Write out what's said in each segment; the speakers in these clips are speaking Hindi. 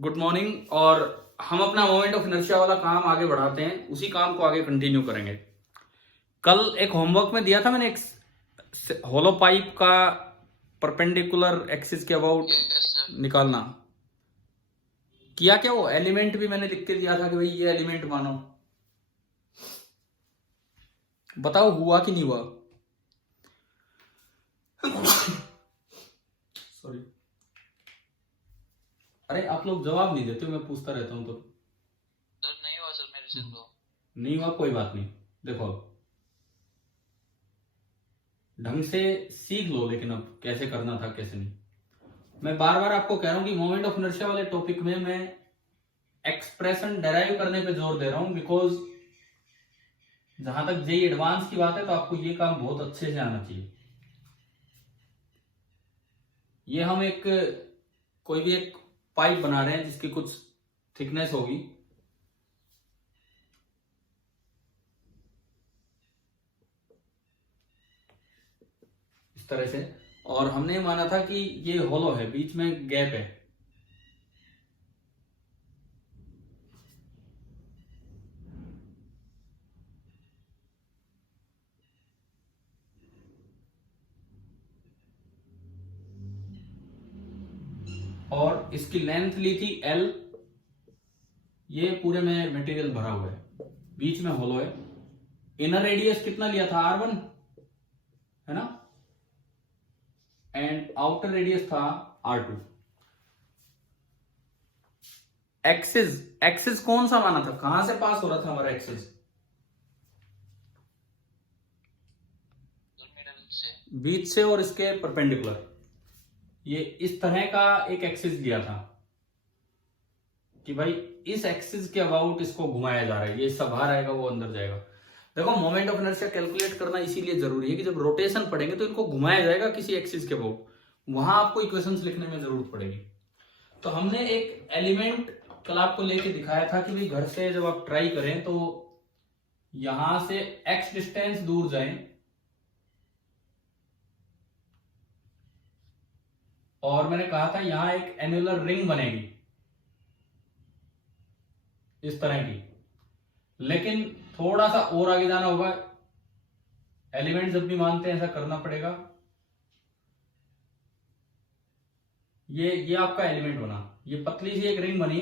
Good morning. और हम अपना मोमेंट ऑफ इनर्शिया वाला काम आगे बढ़ाते हैं, उसी काम को आगे कंटिन्यू करेंगे। कल एक होमवर्क में दिया था मैंने, एक होलो पाइप का परपेंडिकुलर एक्सिस के अबाउट निकालना। किया क्या? वो एलिमेंट भी मैंने लिख के दिया था कि भाई ये एलिमेंट मानो। बताओ हुआ कि नहीं हुआ? सॉरी, अरे आप लोग जवाब नहीं देते हो, मैं पूछता रहता हूं तो। सर नहीं हुआ सर, मेरे से तो नहीं हुआ, कोई बात नहीं। देखो ढंग से सीख लो, लेकिन अब कैसे करना था कैसे नहीं। मैं बार बार आपको कह रहा हूं कि मोमेंट ऑफ इनर्शिया वाले टॉपिक में मैं एक्सप्रेशन डेराइव करने पे जोर दे रहा हूं, बिकॉज जहां तक जेई एडवांस की बात है तो आपको ये काम बहुत अच्छे से आना चाहिए। ये हम एक कोई भी एक पाइप बना रहे हैं जिसकी कुछ थिकनेस होगी। इस तरह से, और हमने माना था कि ये होलो है, बीच में गैप है। और इसकी लेंथ ली थी L। ये पूरे में मटेरियल भरा हुआ है, बीच में होलो है। इनर रेडियस कितना लिया था? R1 है ना, एंड आउटर रेडियस था R2। एक्सिस, एक्सिस कौन सा माना था? कहां से पास हो रहा था हमारा एक्सिस? मिडल से। बीच से और इसके परपेंडिकुलर। ये इस तरह का एक एक्सिस दिया था कि भाई इस एक्सिस के अबाउट इसको घुमाया जा रहा है, ये इससे बाहर आएगा वो अंदर जाएगा। देखो मोमेंट ऑफ इनर्शिया कैलकुलेट करना इसीलिए जरूरी है कि जब रोटेशन पढ़ेंगे तो इनको घुमाया जाएगा किसी एक्सिस के अबाउट, वहां आपको इक्वेशंस लिखने में जरूरत पड़ेगी। तो हमने एक एलिमेंट कल आपको लेके दिखाया था कि भाई घर से जब आप ट्राई करें तो यहां से एक्स डिस्टेंस दूर जाएं और मैंने कहा था यहां एक एनुलर रिंग बनेगी इस तरह की। लेकिन थोड़ा सा और आगे जाना होगा, एलिमेंट जब भी मानते हैं ऐसा करना पड़ेगा। ये आपका एलिमेंट बना, ये पतली सी एक रिंग बनी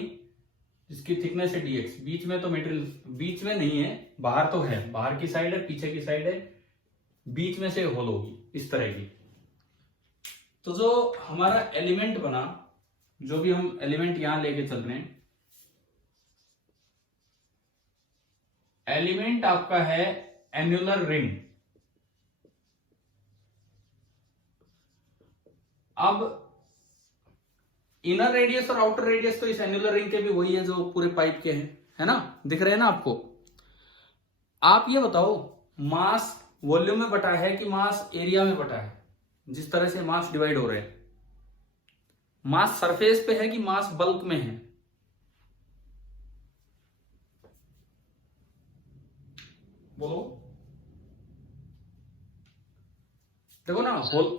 जिसकी थिकनेस है dx। बीच में तो मटेरियल बीच में नहीं है, बाहर तो है, बाहर की साइड है, पीछे की साइड है, बीच में से होल होगी इस तरह की। तो जो हमारा एलिमेंट बना, जो भी हम एलिमेंट यहां लेके चल रहे हैं, एलिमेंट आपका है एन्युलर रिंग। अब इनर रेडियस और आउटर रेडियस तो इस एन्युलर रिंग के भी वही है जो पूरे पाइप के हैं, है ना? दिख रहे हैं ना आपको? आप ये बताओ, मास वॉल्यूम में बटा है कि मास एरिया में बटा है? जिस तरह से मास डिवाइड हो रहे हैं, मास सरफेस पे है कि मास बल्क में है? बोलो। देखो ना, होल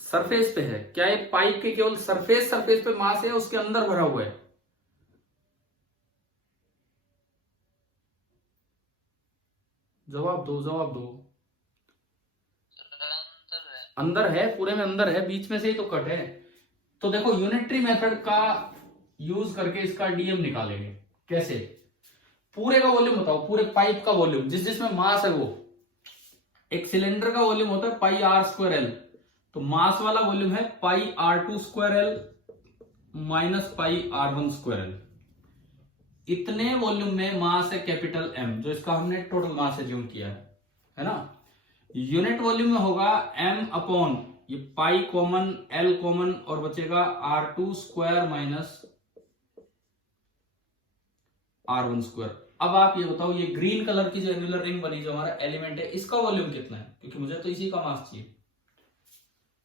सरफेस पे है। क्या ये पाइप के केवल सरफेस सरफेस पे मास है, उसके अंदर भरा हुआ है? जवाब दो, जवाब दो। अंदर है। अंदर है, पूरे में अंदर है, बीच में से ही तो कट है। तो देखो यूनिटरी मेथड का यूज करके इसका डीएम निकालेंगे। कैसे? पूरे का वॉल्यूम बताओ, पूरे पाइप का वॉल्यूम जिसमें मास है वो। एक सिलेंडर का वॉल्यूम होता है पाई आर स्क्वायर एल, तो मास वाला वॉल्यूम है पाई R2 square L minus pi R1 square L. इतने वॉल्यूम में मास है कैपिटल M, जो इसका हमने टोटल मास एज्यूम किया है ना? यूनिट वॉल्यूम में होगा M अपॉन ये पाई कॉमन, L कॉमन, और बचेगा R2 square minus R1 square. अब आप ये बताओ, ये ग्रीन कलर की जो एन्युलर रिंग बनी जो हमारा एलिमेंट है, इसका वॉल्यूम कितना है? क्योंकि मुझे तो इसी का मास चाहिए।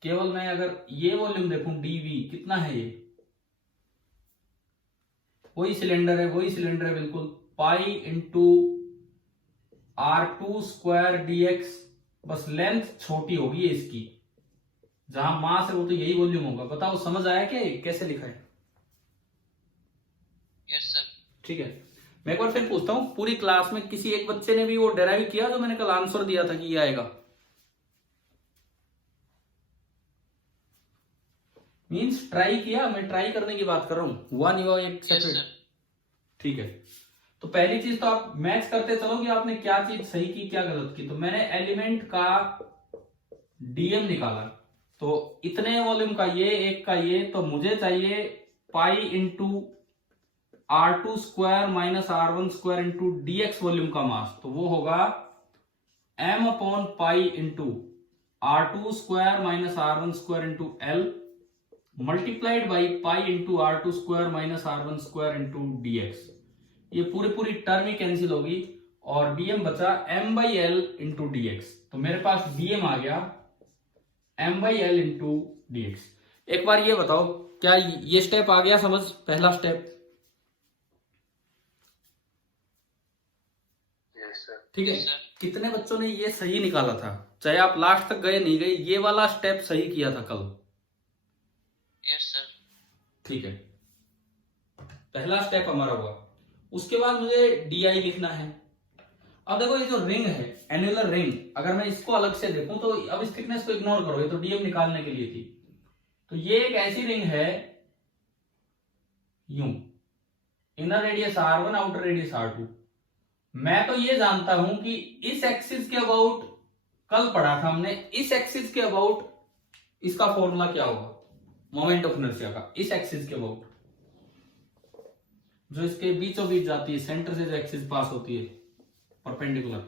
केवल मैं अगर ये वॉल्यूम देखूं dV कितना है, ये वही सिलेंडर है, वही सिलेंडर है बिल्कुल, pi into R2 square dx। बस लेंथ छोटी होगी है इसकी, जहां मास है वो तो यही वॉल्यूम होगा। बताओ समझ आया क्या कैसे लिखा है? ठीक है, मैं एक बार फिर पूछता हूं, पूरी क्लास में किसी एक बच्चे ने भी वो डेराइव किया जो मैंने कल आंसर दिया था कि ये आएगा? मींस ट्राई किया, मैं ट्राई करने की बात कर रहा हूं, हुआ नहीं हुआ एक यस सेपरेट। सर। ठीक है, तो पहली चीज तो आप मैच करते चलो कि आपने क्या चीज सही की क्या गलत की। तो मैंने एलिमेंट का डीएम निकाला, तो इतने वॉल्यूम का ये, एक का ये, तो मुझे चाहिए pi into R2² minus R1² into dx volume का मास, तो वो होगा m upon pi into R2² minus R1² into L multiplied by pi into R2² minus R1² into dx। ये पूरी टर्म ही कैंसिल होगी और dm बचा m by L into dx। तो मेरे पास dm आ गया m by L into dx। एक बार ये बताओ, क्या ये स्टेप आ गया समझ? पहला स्टेप, ठीक है। कितने बच्चों ने ये सही निकाला था? चाहे आप लास्ट तक गए नहीं गए, ये वाला स्टेप सही किया था कल? Yes sir. ठीक है, पहला स्टेप हमारा हुआ। उसके बाद मुझे डीआई लिखना है। अब देखो, ये जो रिंग है, एनुलर रिंग, अगर मैं इसको अलग से देखूं तो अब इस थिकनेस को इग्नोर करो, ये तो डीएम निकालने के लिए थी। तो ये एक ऐसी रिंग है यूं, inner radius R1 outer radius R2। मैं तो ये जानता हूं कि इस एक्सिस के अबाउट, कल पढ़ा था हमने, इस एक्सिस के अबाउट इसका फॉर्मूला क्या होगा मोमेंट ऑफ इनर्शिया का, इस एक्सिस के अबाउट जो इसके बीचों बीच जाती है, सेंटर से जो एक्सिस पास होती है परपेंडिकुलर।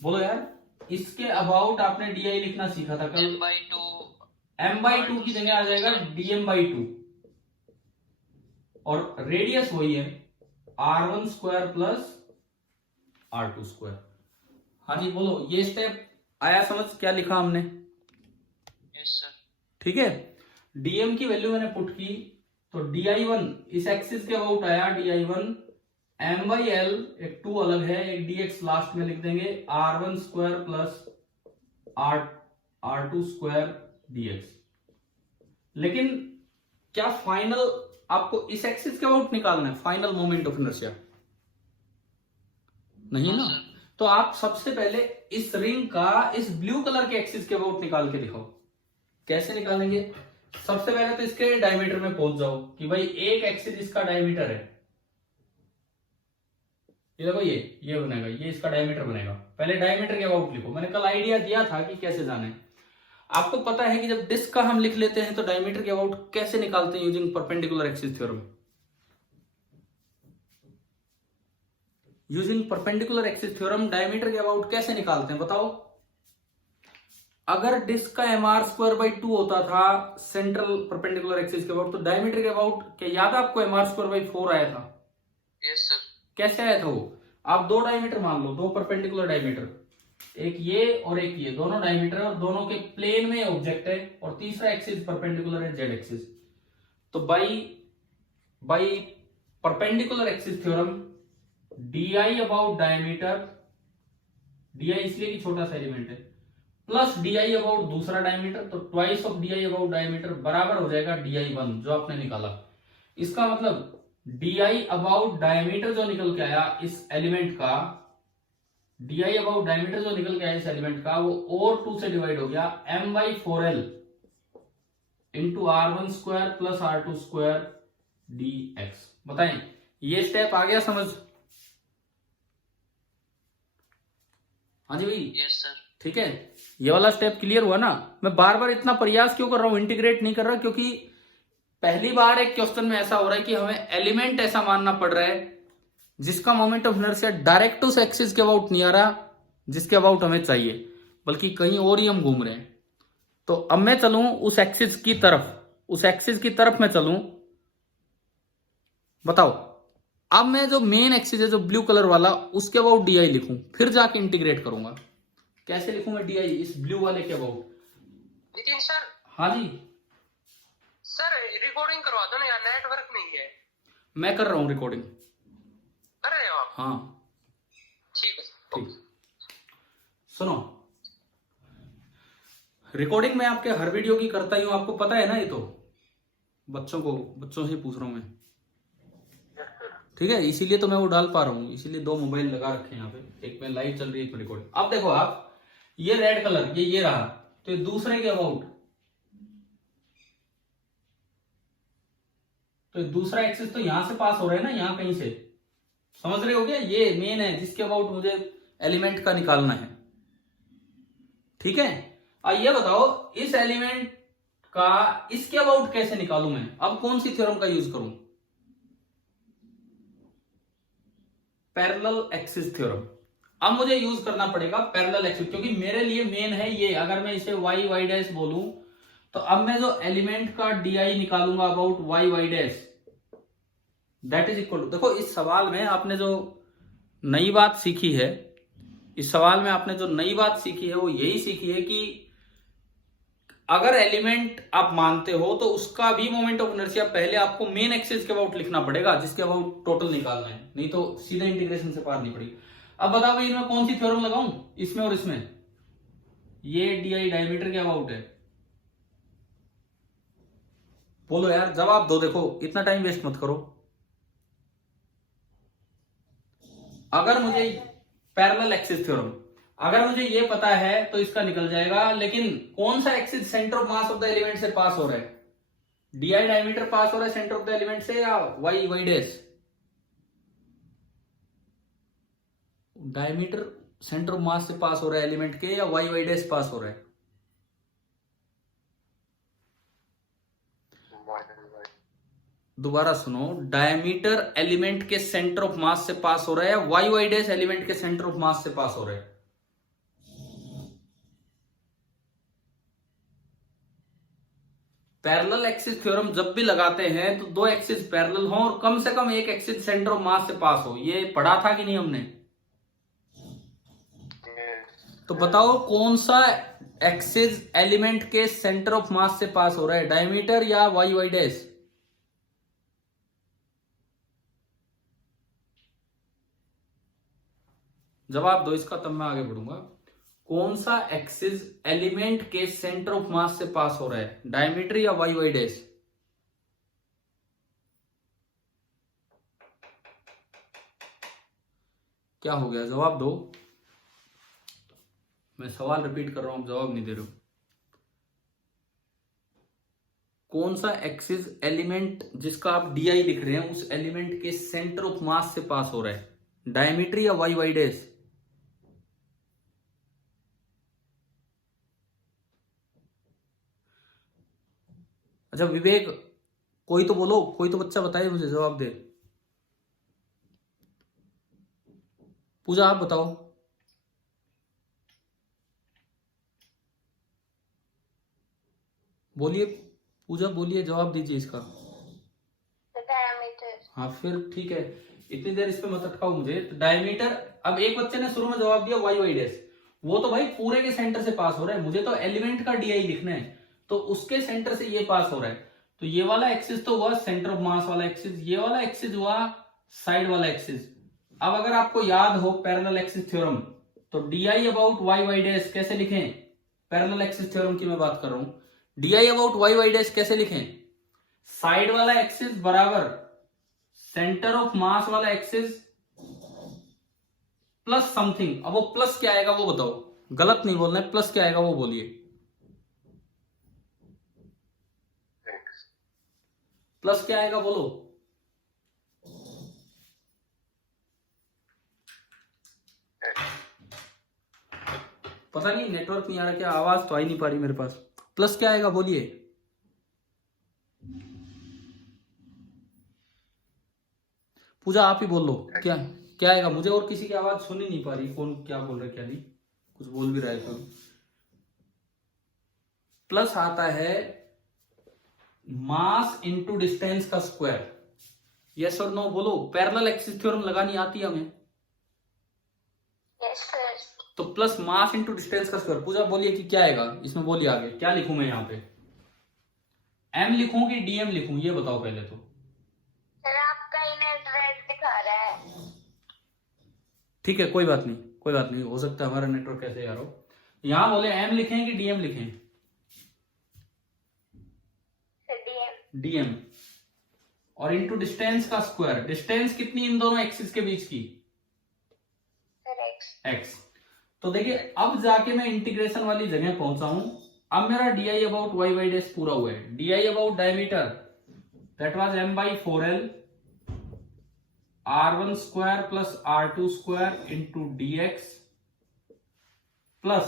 बोलो यार, इसके अबाउट आपने डीआई लिखना सीखा था कल। m/2 की जगह आ जाएगा dm/2 और रेडियस वही है R1² प्लस R2²। हाँ जी बोलो, ये स्टेप आया समझ? क्या लिखा हमने? Yes sir. ठीक है, डीएम की वैल्यू मैंने पुट की, तो di1 इस एक्सिस के अबाउट आया, di1 m/l, एक 2 अलग है, एक dx लास्ट में लिख देंगे, R1² प्लस R2² dx। लेकिन क्या फाइनल आपको इस एक्सिस के अबाउट निकालना है, फाइनल मोमेंट ऑफ इनर्शिया? नहीं ना। तो आप सबसे पहले इस रिंग का इस ब्लू कलर के एक्सिस के अबाउट निकाल के दिखाओ। कैसे निकालेंगे? सबसे पहले तो इसके डायमीटर में पहुंच जाओ कि भाई एक एक्सिस इसका डायमीटर है, ये देखो, ये बनेगा, ये इसका डायमीटर बनेगा। पहले डायमीटर के अबाउट लिखो, मैंने कल आइडिया दिया था कि कैसे जाने। आपको पता है कि जब डिस्क का हम लिख लेते हैं तो डायमीटर के अबाउट कैसे निकालते हैं using perpendicular axis theorem. Using perpendicular axis theorem diameter के अबाउट कैसे निकालते हैं बताओ? अगर डिस्क का mr²/2 होता था सेंट्रल परपेंडिकुलर एक्सिस के अबाउट, तो डायमीटर के अबाउट क्या याद है आपको? mr²/4 आया था। Yes sir. कैसे आया था वो? आप दो डायमीटर मान लो, दो परपेंडिकुलर डायमीटर, एक ये और एक ये, दोनों डायमीटर और दोनों के प्लेन में ऑब्जेक्ट है, और तीसरा एक्सिस परपेंडिकुलर है, जेड एक्सिस। तो by perpendicular axis theorem D about diameter, D इसलिए कि छोटा सा एलिमेंट है, प्लस डी अबाउट दूसरा डायमीटर, तो twice of D about diameter बराबर हो जाएगा di1 जो आपने निकाला। इसका मतलब डी अबाउट डायमीटर जो निकल के आया इस एलिमेंट का, डी अबाउट डायमीटर जो निकल के आया इस एलिमेंट का, वो और 2 से डिवाइड हो गया, m/4l into R1² plus R2² dx। बताएं, ये स्टेप आ गया समझ? हाँ जी भाई। Yes sir. ठीक है, ये वाला स्टेप क्लियर हुआ ना? मैं बार बार इतना प्रयास क्यों कर रहा हूं, इंटीग्रेट नहीं कर रहा, क्योंकि पहली बार एक क्वेश्चन में ऐसा हो रहा है कि हमें एलिमेंट ऐसा मानना पड़ रहा है जिसका मोमेंट ऑफ इनर्शिया डायरेक्ट उस एक्सिस के अबाउट नहीं आ रहा जिसके अबाउट हमें चाहिए, बल्कि कहीं और ही हम घूम रहे हैं। तो अब मैं चलूं उस एक्सिस की तरफ, उस एक्सिस की तरफ मैं चलूं। बताओ, अब मैं जो मेन एक्सिस है जो ब्लू कलर वाला, उसके अबाउट डी लिखूं, फिर जाके इंटीग्रेट करूंगा। कैसे लिखूं मैं डी इस ब्लू वाले के अबाउट? नितिन सर। हाँ जी सर, रिकॉर्डिंग करवा दो ना यार, नेटवर्क नहीं है। मैं कर रहा हूं रिकॉर्डिंग। कर रहे हो आप? हाँ ठीक है। ठीक। सुनो, रिकॉर्डिंग मैं आपके हर वीडियो की करता ही हूं, आपको पता है ना। ये तो बच्चों से पूछ रहा हूं मैं। ठीक है, इसीलिए तो मैं वो डाल पा रहा हूँ, इसीलिए दो मोबाइल लगा रखे हैं यहाँ पे, एक में लाइव चल रही है, एक में रिकॉर्ड। अब देखो आप, ये रेड कलर ये रहा, तो ये दूसरे के अबाउट, तो ये दूसरा एक्सिस तो यहां से पास हो रहा है ना, यहाँ कहीं से, समझ रहे हो क्या? ये मेन है जिसके अबाउट मुझे एलिमेंट का निकालना है। ठीक है, अब ये बताओ इस एलिमेंट का इसके अबाउट कैसे निकालूं मैं? अब कौन सी थ्योरम का यूज करूं? Parallel axis theorem. अब मुझे यूज करना पड़ेगा पैरेलल एक्सिस, क्योंकि मेरे लिए मेन है ये। अगर मैं इसे वाई वाई डैश बोलूं, तो अब मैं जो एलिमेंट का डी निकालूंगा about Y Y dash, that is equal to, देखो इस सवाल में आपने जो नई बात सीखी है, इस सवाल में आपने जो नई बात सीखी है वो यही सीखी है कि अगर एलिमेंट आप मानते हो तो उसका भी मोमेंट ऑफ इनर्शिया पहले आपको मेन एक्सिस के अबाउट लिखना पड़ेगा, जिसके अबाउट टोटल निकालना है, नहीं तो सीधा इंटीग्रेशन से पार नहीं पड़ेगी। अब बताओ भाई इनमें कौन सी थ्योरम लगाऊं, इसमें और इसमें? ये डी डायमीटर के अबाउट है, बोलो यार, जवाब दो, देखो इतना टाइम वेस्ट मत करो। अगर मुझे पैरेलल एक्सिस थ्योरम, अगर मुझे ये पता है तो इसका निकल जाएगा, लेकिन कौन सा axis centre of mass of the element से पास हो रहा है? डी डायमीटर पास हो रहा है सेंटर ऑफ द एलिमेंट से, या Y Y dash? Diameter centre of mass से पास हो रहा है एलिमेंट के, या वाई वाई डैश पास हो रहा है? दोबारा सुनो, डायमीटर एलिमेंट के सेंटर ऑफ मास से पास हो रहा है, वाई वाई डैश एलिमेंट के सेंटर ऑफ मास से पास हो रहा है? पैरेलल एक्सिस थ्योरम जब भी लगाते हैं तो दो एक्सिस पैरेलल हो और कम से कम एक एक्सिस सेंटर ऑफ मास से पास हो। ये पढ़ा था कि नहीं हमने? तो बताओ कौन सा एक्सिस एलिमेंट के सेंटर ऑफ मास से पास हो रहा है, डायमीटर या वाई वाई डैश? जवाब दो इसका, तब मैं आगे बढ़ूंगा। कौन सा एक्सिस एलिमेंट के सेंटर ऑफ मास से पास हो रहा है, डायमीटर या वाई वाई डैश? क्या हो गया, जवाब दो। मैं सवाल रिपीट कर रहा हूं, जवाब नहीं दे रहे हो। कौन सा एक्सिस एलिमेंट जिसका आप डी लिख रहे हैं उस एलिमेंट के सेंटर ऑफ मास से पास हो रहा है, डायमीटर या वाई वाई डैश? अच्छा विवेक, कोई तो बोलो, कोई तो बच्चा बताए मुझे, जवाब दे। पूजा आप बताओ। बोलिए पूजा, बोलिए, जवाब दीजिए इसका। डायमीटर। हाँ फिर ठीक है, इतनी देर इस पे मत अटकाओ मुझे। तो डायमीटर, अब एक बच्चे ने शुरू में जवाब दिया वाई वाई डैश, वो तो भाई पूरे के सेंटर से पास हो रहा है, मुझे तो एलिमेंट का डी लिखना है, तो उसके सेंटर से ये पास हो रहा है। तो ये वाला एक्सिस तो हुआ सेंटर ऑफ मास वाला एक्सिस, ये वाला एक्सिस हुआ साइड वाला एक्सिस। अब अगर आपको याद हो पैरेलल एक्सिस थ्योरम, तो D about Y Y dash कैसे लिखें? पैरेलल एक्सिस थ्योरम की मैं बात कर रहा हूं। D about Y Y dash कैसे लिखें? साइड वाला एक्सिस बराबर सेंटर ऑफ मास वाला एक्सिस प्लस समथिंग। अब वो प्लस क्या आएगा वो बताओ, गलत नहीं बोलना है, प्लस क्या आएगा वो बोलिए। प्लस क्या आएगा बोलो। पता नहीं नेटवर्क नहीं आ रहा क्या, आवाज तो आ ही नहीं पा रही मेरे पास। प्लस क्या आएगा बोलिए। पूजा आप ही बोल लो, क्या क्या आएगा? मुझे और किसी की आवाज सुन ही नहीं पा रही, कौन क्या बोल रहा है क्या नहीं, कुछ बोल भी रहा है तो। प्लस आता है मास इंटू डिस्टेंस का स्क्वायर। यस और नो बोलो। पैरेलल एक्सिस थ्योरम लगानी आती है हमें? Yes sir. तो प्लस मास इंटू डिस्टेंस का स्क्वायर। पूजा बोलिए कि क्या आएगा इसमें, बोलिए आगे क्या लिखूं मैं यहाँ पे, एम लिखूं कि डीएम लिखूं, ये बताओ पहले तो। सर आपका इनर रेड दिखा रहा है। ठीक है कोई बात नहीं, कोई बात नहीं, हो सकता है हमारा नेटवर्क कैसे यार हो। यहां बोले एम लिखें कि डीएम लिखें? डीएम। डीएम। और इंटू डिस्टेंस का स्क्वायर। डिस्टेंस कितनी इन दोनों एक्सिस के बीच की? Sir x. एक्स। तो देखिए अब जाके मैं इंटीग्रेशन वाली जगह पहुंचा हूं। अब मेरा D about Y Y dash पूरा हुआ है। D about diameter that was m/4l r1 square plus r2 square into dx plus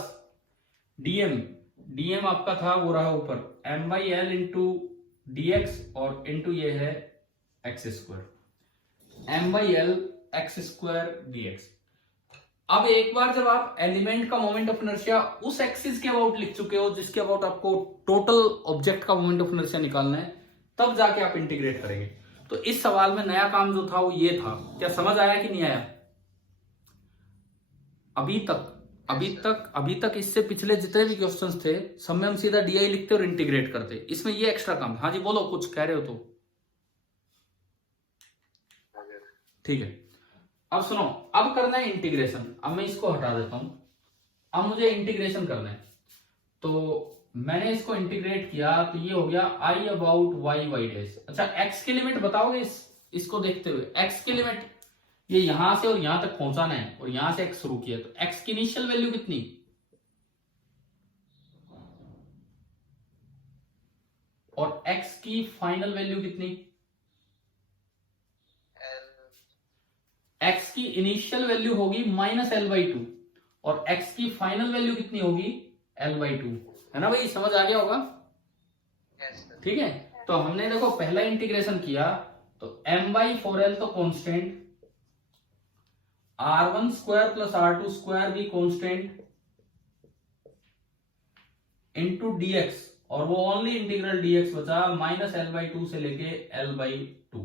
DM आपका था वो रहा ऊपर m/l इंटू dx और इंटू ये है x square m/l x square dx। अब एक बार जब आप एलिमेंट का मोमेंट ऑफ इनर्शिया उस एक्सिस के अबाउट लिख चुके हो जिसके अबाउट आपको टोटल ऑब्जेक्ट का मोमेंट ऑफ इनर्शिया निकालना है, तब जाके आप इंटीग्रेट करेंगे। तो इस सवाल में नया काम जो था वो ये था। क्या समझ आया कि नहीं आया? अभी तक इससे पिछले जितने भी क्वेश्चंस थे सब में हम सीधा डीआई लिखते और इंटीग्रेट करते। इसमें ये एक्स्ट्रा काम। हाँ जी बोलो, कुछ कह रहे हो तो ठीक है। अब सुनो, अब करना है इंटीग्रेशन। अब मैं इसको हटा देता हूं। अब मुझे इंटीग्रेशन करना है। तो मैंने इसको इंटीग्रेट किया तो ये हो गया I about Y Y dash. अच्छा एक्स की लिमिट बताओगे इसको देखते हुए? एक्स की लिमिट ये यहां से और यहां तक पहुंचाना है और यहां से एक्स शुरू किया, तो एक्स की इनिशियल वैल्यू कितनी? और एक्स की फाइनल वैल्यू कितनी? एक्स की इनिशियल वैल्यू होगी -l/2 और एक्स की फाइनल वैल्यू कितनी होगी? l/2, है ना भाई? समझ आ गया होगा? ठीक है। तो हमने देखो पहला इंटीग्रेशन किया तो m/4l तो constant, r1 square plus r2 square भी कांस्टेंट इंटू dx, और वो ओनली इंटीग्रल dx बचा -l/2 से लेके l/2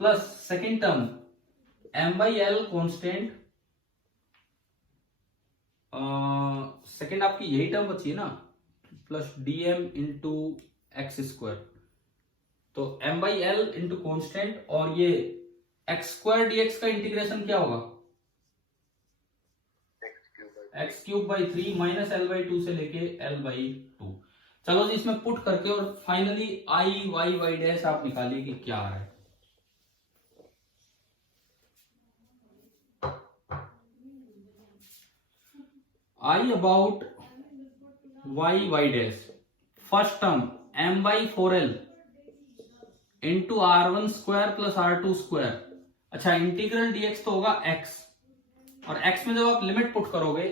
plus second term m/l constant, second आपकी यही टर्म बची है ना, plus dm into X square. तो m/l इंटू कॉन्स्टेंट और ये एक्स स्क्वायर dx का इंटीग्रेशन क्या होगा? x³/3 -l/2 से लेके l/2। चलो जी इसमें पुट करके और finally I Y Y dash आप निकालिए कि क्या आ रहा है। I about Y Y dash, first term m/4l into r1 square plus r2 square. अच्छा इंटीग्रल dx तो होगा x, और x में जब आप लिमिट पुट करोगे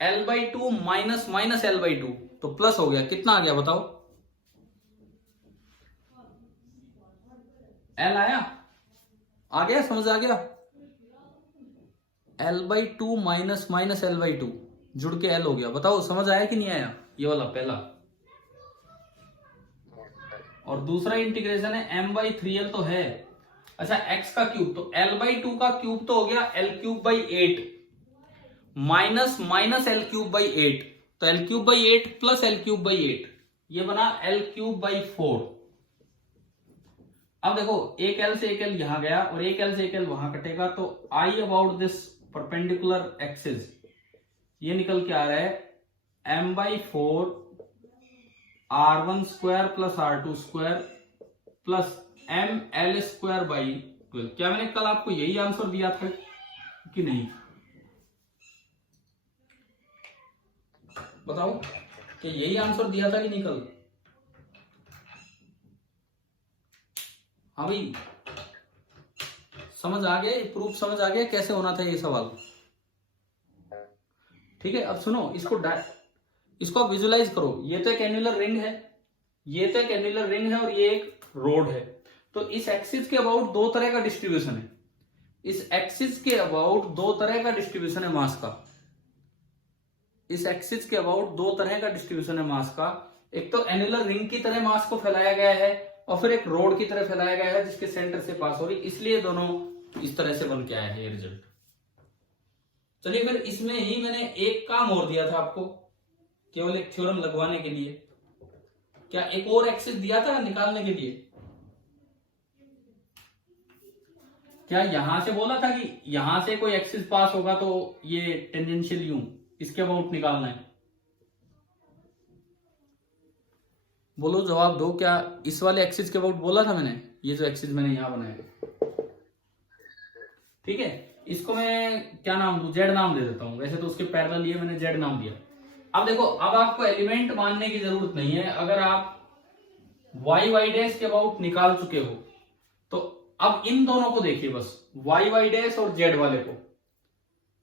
l/2 माइनस l/2 तो प्लस हो गया। कितना आ गया बताओ? l आया? आ गया? समझ आ गया? l/2 माइनस l/2 जुड़ के l हो गया। बताओ समझ आया कि नहीं आया? ये वाला पहला। और दूसरा इंटीग्रेशन है m/3l तो है। अच्छा x का क्यूब, तो l/2 का क्यूब तो हो गया l³/8 माइनस l³/8, तो l³/8 प्लस l³/8 ये बना l³/4। अब देखो एक l से एक l यहां गया और एक l से एक l वहां कटेगा, तो आई अबाउट दिस परपेंडिकुलर एक्सिस ये निकल के आ रहा है m/4 r1 square plus r2 square plus ml²/12। क्या मैंने कल आपको यही आंसर दिया था कि नहीं? बताओ कि यही आंसर दिया था कि नहीं कल? हाँ भाई समझ आ गया? प्रूफ समझ आ गया कैसे होना था ये सवाल? ठीक है। अब सुनो इसको आप विजुलाइज करो। ये तो एक एन्युलर रिंग है, ये तो एक एन्युलर रिंग है और ये एक रोड है। तो इस एक्सिस के अबाउट दो तरह का डिस्ट्रीब्यूशन है। इस एक्सिस के अबाउट दो तरह का डिस्ट्रीब्यूशन है मास का। इस एक्सिस के अबाउट दो तरह का डिस्ट्रीब्यूशन है मास का। एक तो एन्युलर रिंग की तरह मास को फैलाया गया है और फिर एक रोड की तरह फैलाया गया है जिसके सेंटर से पास हो रही, इसलिए दोनों इस तरह से बन के आए हैं ये रिजल्ट। चलिए फिर इसमें ही मैंने एक काम और दिया था आपको, केवल एक थ्योरम लगवाने के लिए। क्या एक और एक्सिस दिया था निकालने के लिए? क्या यहां से बोला था कि यहां से कोई एक्सिस पास होगा तो ये टेंजेंशियल यूं इसके अबाउट निकालना है? बोलो जवाब दो। क्या इस वाले एक्सिस के अबाउट बोला था मैंने? ये जो एक्सिस मैंने यहां बनाया, ठीक है, इसको मैं क्या नाम दूं, जेड नाम दे देता हूं। वैसे तो उसके पैरेलल ये मैंने जेड नाम दिया। अब देखो, अब आपको एलिमेंट मानने की जरूरत नहीं है। अगर आप वाई वाई डैश के अबाउट निकाल चुके हो तो अब इन दोनों को देखिए, बस वाई वाई डैश और जेड वाले को,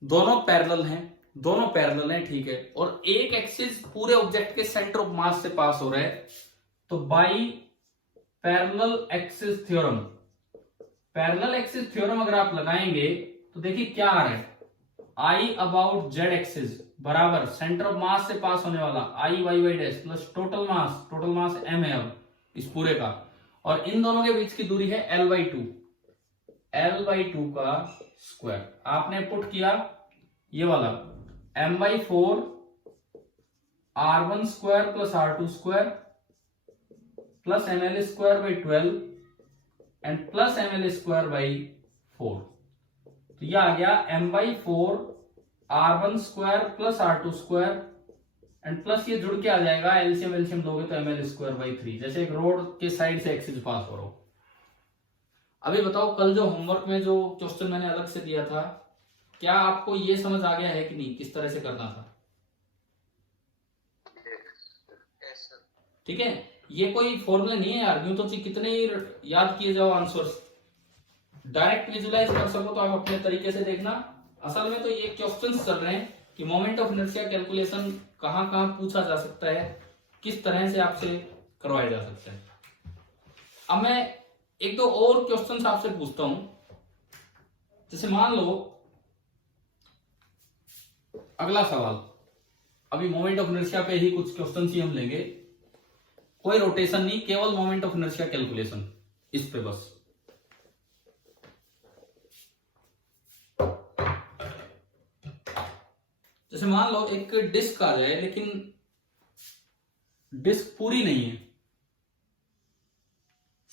दोनों पैरेलल हैं, दोनों पैरेलल हैं, ठीक है, और एक एक्सिस पूरे ऑब्जेक्ट के सेंटर ऑफ मास से पास हो रहा है। तो by parallel axis theorem, parallel axis theorem अगर आप लगाएंगे तो देखिए क्या आ रहा है, आई अबाउट जेड एक्सिस बराबर सेंटर ऑफ मास से पास होने वाला I Y Y dash plus total mass M है अब इस पूरे का, और इन दोनों के बीच की दूरी है L/2 का स्क्वायर। आपने पुट किया ये वाला m/4 R1 square plus R2 square plus ml square by 12 and plus ml square by 4। तो यह आ गया m/4 R1 square plus R2 square and plus ये जुड़ के आ जाएगा, एलसीएम लोगे तो ml स्क्वायर बाई 3, जैसे एक रोड के साइड से एक्सिस पास हो रहा हो। अभी बताओ, कल जो होमवर्क में जो क्वेश्चन मैंने अलग से दिया था, क्या आपको ये समझ आ गया है कि नहीं, किस तरह से करना था? ठीक है, ये कोई फॉर्मूला नहीं है यार, यूं तो कितने ही याद किए जाओ आंसर्स, डायरेक्ट विजुलाइज कर सको तो आप अपने तरीके से देखना। असल में तो ये क्वेश्चंस चल रहे हैं कि मोमेंट ऑफ इनर्शिया कैलकुलेशन कहां कहां पूछा जा सकता है, किस तरह से आपसे करवाया जा सकता है। अब मैं एक दो और क्वेश्चंस आपसे पूछता हूं। जैसे मान लो अगला सवाल, अभी मोमेंट ऑफ इनर्शिया पे ही कुछ क्वेश्चंस ही हम लेंगे, कोई रोटेशन नहीं, केवल मोमेंट ऑफ इनर्शिया कैलकुलेशन इस पे बस। जैसे मान लो एक डिस्क आ जाए, लेकिन डिस्क पूरी नहीं है,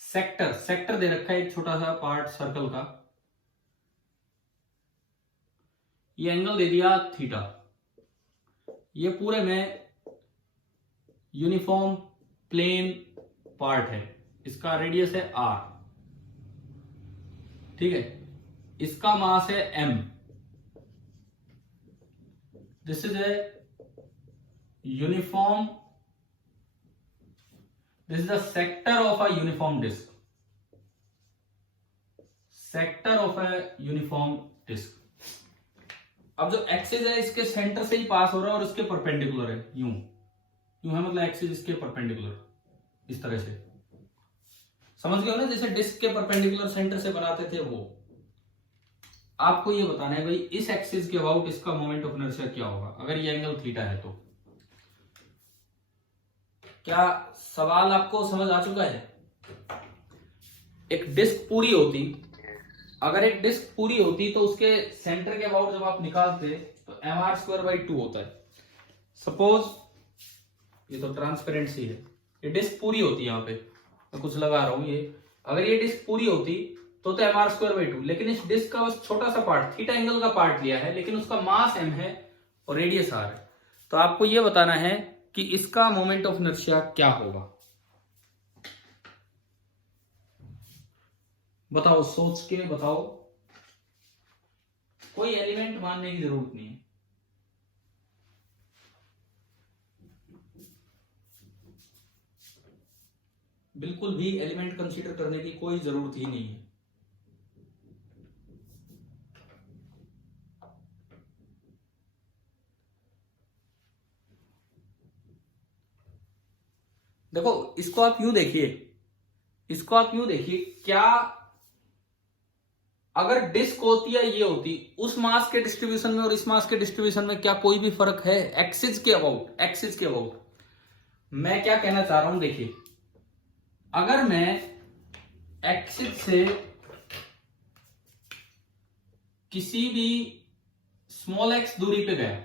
सेक्टर दे रखा है एक छोटा सा पार्ट सर्कल का, ये एंगल दे दिया थीटा, ये पूरे में यूनिफॉर्म प्लेन पार्ट है, इसका रेडियस है r, ठीक है, इसका मास है m, this is a uniform, this is the sector of a uniform disc, sector of a uniform disc. अब जो एक्सिस है इसके सेंटर से ही पास हो रहा है और इसके परपेंडिकुलर है, यूं है, मतलब एक्सिस इसके परपेंडिकुलर, इस तरह से समझ गए हो ना, जैसे डिस्क के परपेंडिकुलर सेंटर से बनाते थे वो। आपको ये बताना है भाई इस एक्सिस के अबाउट इसका मोमेंट ऑफ इनर्शिया क्या होगा अगर ये एंगल थीटा है तो। क्या सवाल आपको समझ आ चुका है? एक डिस्क पूरी होती, अगर एक डिस्क पूरी होती तो उसके सेंटर के अबाउट जब आप निकालते तो mr²/2 होता है। सपोज ये तो ट्रांसपेरेंसी है, ये डिस्क पूरी होती, यहां पे मैं कुछ लगा रहा हूं, ये अगर ये डिस्क पूरी होती तो mr²/2, लेकिन इस डिस्क का बस छोटा सा पार्ट, थीटा एंगल का पार्ट लिया है, लेकिन उसका मास m है और रेडियस r है। तो आपको ये बताना है कि इसका मोमेंट ऑफ इनर्शिया क्या होगा। बताओ, सोच के बताओ, कोई एलिमेंट मानने की जरूरत नहीं है। बिल्कुल भी एलिमेंट कंसीडर करने की कोई जरूरत ही नहीं है। देखो, इसको आप यूं देखिए, इसको आप यूं देखिए, क्या अगर डिस्क होती है ये होती, उस मास के डिस्ट्रीब्यूशन में और इस मास के डिस्ट्रीब्यूशन में क्या कोई भी फर्क है? एक्सिस के अबाउट, एक्सिस के अबाउट मैं क्या कहना चाह रहा हूं, देखिए, अगर मैं एक्सिस से किसी भी स्मॉल एक्स दूरी पे गया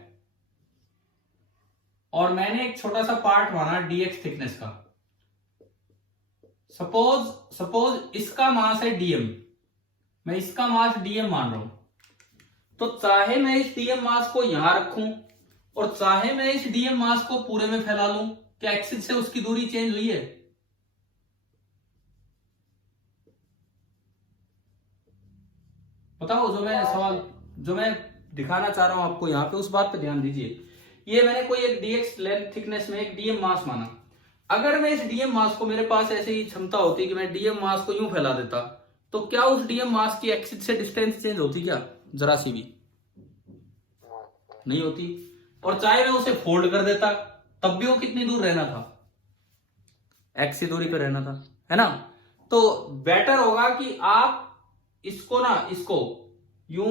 और मैंने एक छोटा सा पार्ट माना dx थिकनेस का, सपोज इसका मास है dm, मैं इसका मास dm मान रहा हूं, तो चाहे मैं इस dm मास को यहां रखूं और चाहे मैं इस dm मास को पूरे में फैला लूं, क्या एक्सिस से उसकी दूरी चेंज हुई है? बताओ, जो मैं दिखाना चाह रहा हूं आपको यहाँ पे, उस बात पे ध्यान दीजिए। ये मैंने कोई एक dx लेंथ थिकनेस में एक dm मास माना। अगर मैं इस dm मास को, मेरे पास ऐसी ही क्षमता होती कि मैं dm मास को यूं फैला देता, तो क्या उस dm मास की एक्सिस से डिस्टेंस चेंज होती क्या? जरा सी भी नहीं होती। और चाहे मैं उसे फोल्ड कर देता, तब भी वो कितनी दूर रहना था? एक्स की दूरी पे रहना था, है ना? तो बेटर होगा कि आप इसको यूं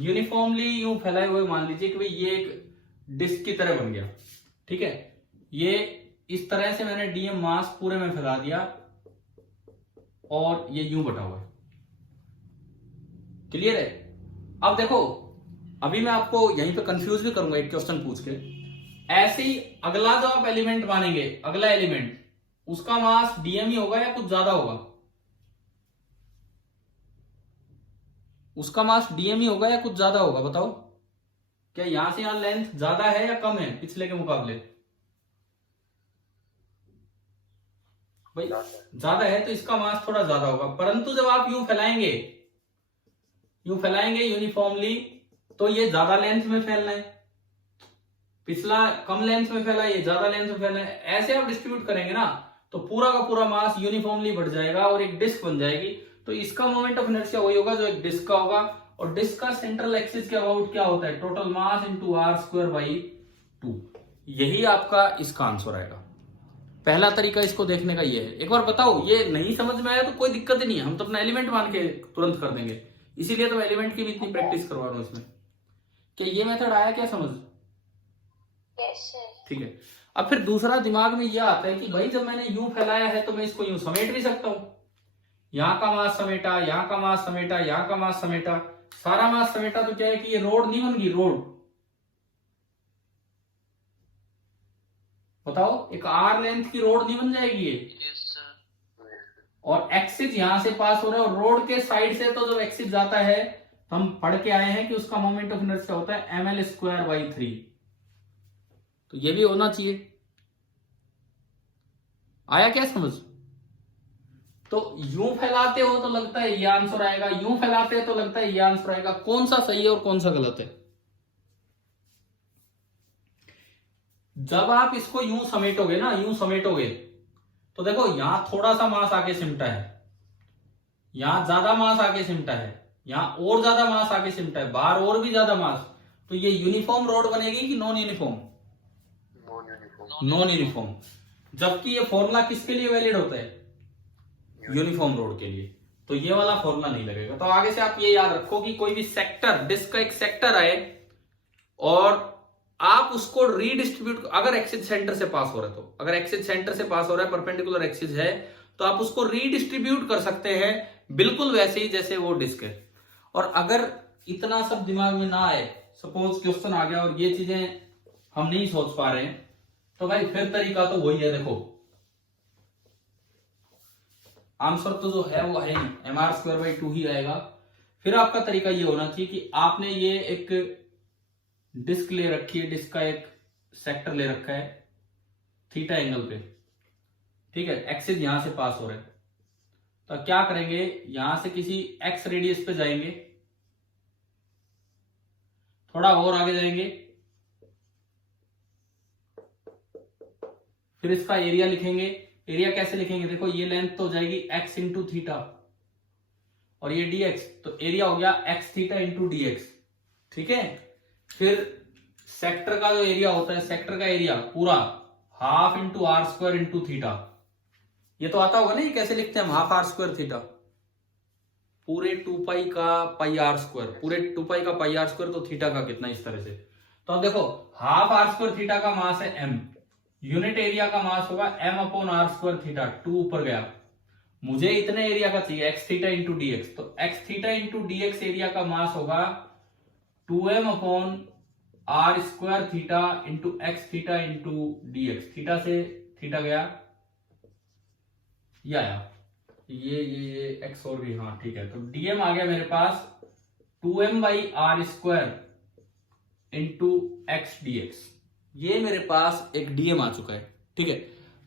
यूनिफॉर्मली यूं फैलाए हुए मान लीजिए कि भाई ये एक डिस्क की तरह बन गया, ठीक है। ये इस तरह से मैंने डीएम मास पूरे में फैला दिया और ये यूं बटा हुआ है। क्लियर है? अब देखो, अभी मैं आपको यहीं पे कंफ्यूज भी करूंगा एक क्वेश्चन पूछ के। ऐसे ही अगला जो आप एलिमेंट मानेंगे, अगला एलिमेंट, उसका मास डीएम ही होगा या कुछ ज्यादा होगा? उसका मास डीएम ही होगा या कुछ ज्यादा होगा? बताओ, क्या यहां से यहां लेंथ ज्यादा है या कम है पिछले के मुकाबले? भाई ज्यादा है तो इसका मास थोड़ा ज्यादा होगा, परंतु जब आप यूं फैलाएंगे यूनिफॉर्मली, तो ये ज्यादा लेंथ में फैलना है, पिछला कम लेंथ में फैला, ये ज्यादा लेंथ में फैलना है। ऐसे आप डिस्ट्रीब्यूट करेंगे ना, तो पूरा का पूरा मास यूनिफॉर्मली बढ़ जाएगा और एक डिस्क बन जाएगी। तो इसका मोमेंट ऑफ इनर्शिया वही होगा जो एक डिस्क का होगा। और डिस्क का सेंट्रल एक्सिस के अबाउट क्या होता है? Total mass into r²/2। यही आपका इसका आंसर आएगा। पहला तरीका इसको देखने का ये है। एक बार बताओ, ये नहीं समझ में आया तो कोई दिक्कत ही नहीं है, हम तो अपना एलिमेंट मान के तुरंत कर देंगे। इसीलिए तो एलिमेंट की भी इतनी प्रैक्टिस करवा रहा हूं इसमें। कि ये मेथड आया क्या समझ? ठीक है। अब फिर दूसरा दिमाग में यह आता है कि भाई जब मैंने यूं फैलाया है तो मैं इसको यूं समेट भी सकता हूं। यहां का मास समेटा, यहां का मास समेटा, यहां का मास समेटा, सारा मास समेटा, तो क्या है कि ये रोड नहीं बन गई? रोड, बताओ, एक आर लेंथ की रोड नहीं बन जाएगी ये? और एक्सिस यहां से पास हो रहा है और रोड के साइड से तो जब एक्सिस जाता है, तो हम पढ़ के आए हैं कि उसका मोमेंट ऑफ इनर्शिया होता है ml²/3। तो ये भी होना चाहिए। आया क्या समझ? तो यूं फैलाते हो तो लगता है ये आंसर आएगा, यूं फैलाते हैं तो लगता है ये आंसर आएगा। कौन सा सही है और कौन सा गलत है? जब आप इसको यूं समेटोगे ना, यूं समेटोगे, तो देखो यहां थोड़ा सा मास आके सिमटा है, यहां ज्यादा मास आके सिमटा है, यहां और ज्यादा मास आके सिमटा है, बाहर और भी ज्यादा मास। तो ये यूनिफॉर्म रोड बनेगी कि नॉन यूनिफॉर्म? Non uniform. जबकि ये फॉर्मूला किसके लिए वैलिड होता है? यूनिफॉर्म रोड के लिए। तो ये वाला फॉर्मूला नहीं लगेगा। तो आगे से आप ये याद रखो कि कोई भी सेक्टर, डिस्क का एक सेक्टर आए और आप उसको रीडिस्ट्रीब्यूट, अगर एक्सिस सेंटर से पास हो रहा है, तो अगर एक्सिस सेंटर से पास हो रहा है, परपेंडिकुलर एक्सिस है, तो आप उसको रीडिस्ट्रीब्यूट कर सकते हैं बिल्कुल वैसे ही जैसे वो डिस्क है। और अगर इतना सब दिमाग में ना आए, सपोज क्वेश्चन आ गया और ये चीजें हम नहीं सोच पा रहे हैं, तो भाई फिर तरीका तो वही है। देखो आंसर तो जो है वो है ही mr²/2 ही आएगा। फिर आपका तरीका ये होना चाहिए कि आपने ये एक डिस्क ले रखी है, डिस्क का एक सेक्टर ले रखा है थीटा एंगल पे, ठीक है, एक्सिस यहां से पास हो रहा है। तो क्या करेंगे, यहां से किसी एक्स रेडियस पे जाएंगे, थोड़ा और आगे जाएंगे, फिर इसका एरिया लिखेंगे। एरिया कैसे लिखेंगे? देखो ये लेंथ तो हो जाएगी x इंटू थीटा और ये dx, तो एरिया हो गया x थीटा इंटू dx, ठीक है। फिर सेक्टर का जो एरिया होता है, सेक्टर का एरिया पूरा half into r² into theta. ये तो आता होगा ना, ये कैसे लिखते हैं हम? हाफ r² थीटा पूरे 2 का πr², पूरे 2 का πr², तो थीटा का कितना, इस तरह से। तो अब देखो हाफ r² थीटा का मास है m, यूनिट एरिया का मास होगा m/r² थीटा, 2 ऊपर गया, मुझे इतने एरिया का चाहिए x थीटा इंटू dx, तो x theta into dx area का मास होगा 2m/r² theta into x theta into dx। Theta से थीटा गया, ये आया, ये x और भी, हाँ ठीक है। तो dm आ गया मेरे पास 2m/r² इंटू x dx। ये मेरे पास एक डीएम आ चुका है, ठीक है।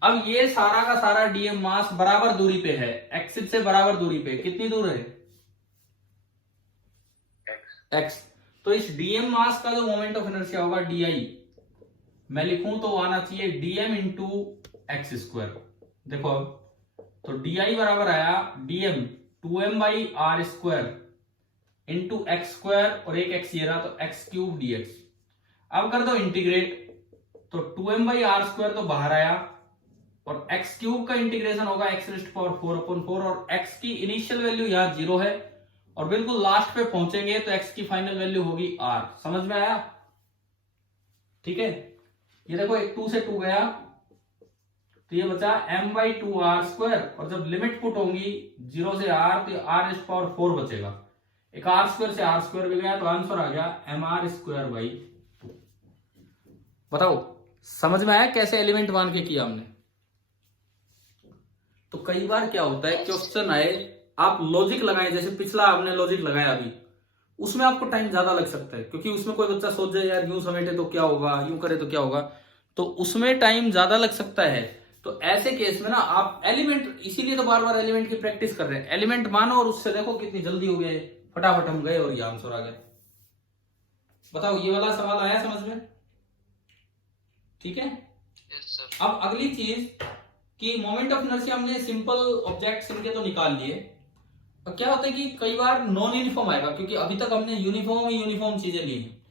अब ये सारा का सारा डीएम मास बराबर दूरी पे है, एक्सिस से बराबर दूरी पे। कितनी दूर है? x। तो इस dm मास का जो मोमेंट ऑफ इनर्शिया होगा di, मैं लिखूं तो आना चाहिए dm इंटू एक्स स्क्वायर। देखो अब तो di बराबर आया dm 2m by R square into X square, और एक x ये रहा तो x क्यूब dx। अब कर दो इंटीग्रेट, तो 2m बाई आर स्क्वायर तो बाहर आया, और x क्यूब का इंटीग्रेशन होगा x रेस्ट पावर 4/4, और x की इनिशियल वैल्यू यहाँ 0 है, और बिल्कुल लास्ट पे पहुंचेंगे तो x की फाइनल वैल्यू होगी r। समझ में आया? ठीक है, ये देखो एक 2 से 2 गया तो ये बचा m बाई 2 आर स्क्वायर, और जब लिमिट पुट होंगी 0 से r तो r रेस्ट पावर 4 बचेगा, एक r स्क्वायर से r स्क्वायर भी गया तो आंसर आ गया mr स्क्वायर बाई 2। बताओ समझ में आया कैसे एलिमेंट मान के किया हमने? तो कई बार क्या होता है, क्वेश्चन आए आप लॉजिक लगाएं, जैसे पिछला आपने लॉजिक लगाया अभी, उसमें आपको टाइम ज्यादा लग सकता है, क्योंकि उसमें कोई बच्चा सोच जाए यार यूं समेटे तो क्या होगा, यूं करे तो क्या होगा, तो उसमें टाइम ज्यादा लग सकता है। तो ऐसे केस में ना आप एलिमेंट, इसीलिए तो बार बार एलिमेंट की प्रैक्टिस कर रहे हैं, एलिमेंट मानो और उससे देखो कितनी जल्दी हो गए, फटाफट हम गए और ये आंसर आ गया। बताओ ये वाला सवाल आया समझ में? ठीक है। अब अगली चीज कि मोमेंट ऑफ इनर्शिया हमने सिंपल ऑब्जेक्ट्स इनके तो निकाल लिए, और क्या होता है कि कई बार नॉन यूनिफॉर्म आएगा, क्योंकि अभी तक हमने यूनिफॉर्म चीजें ली हैं।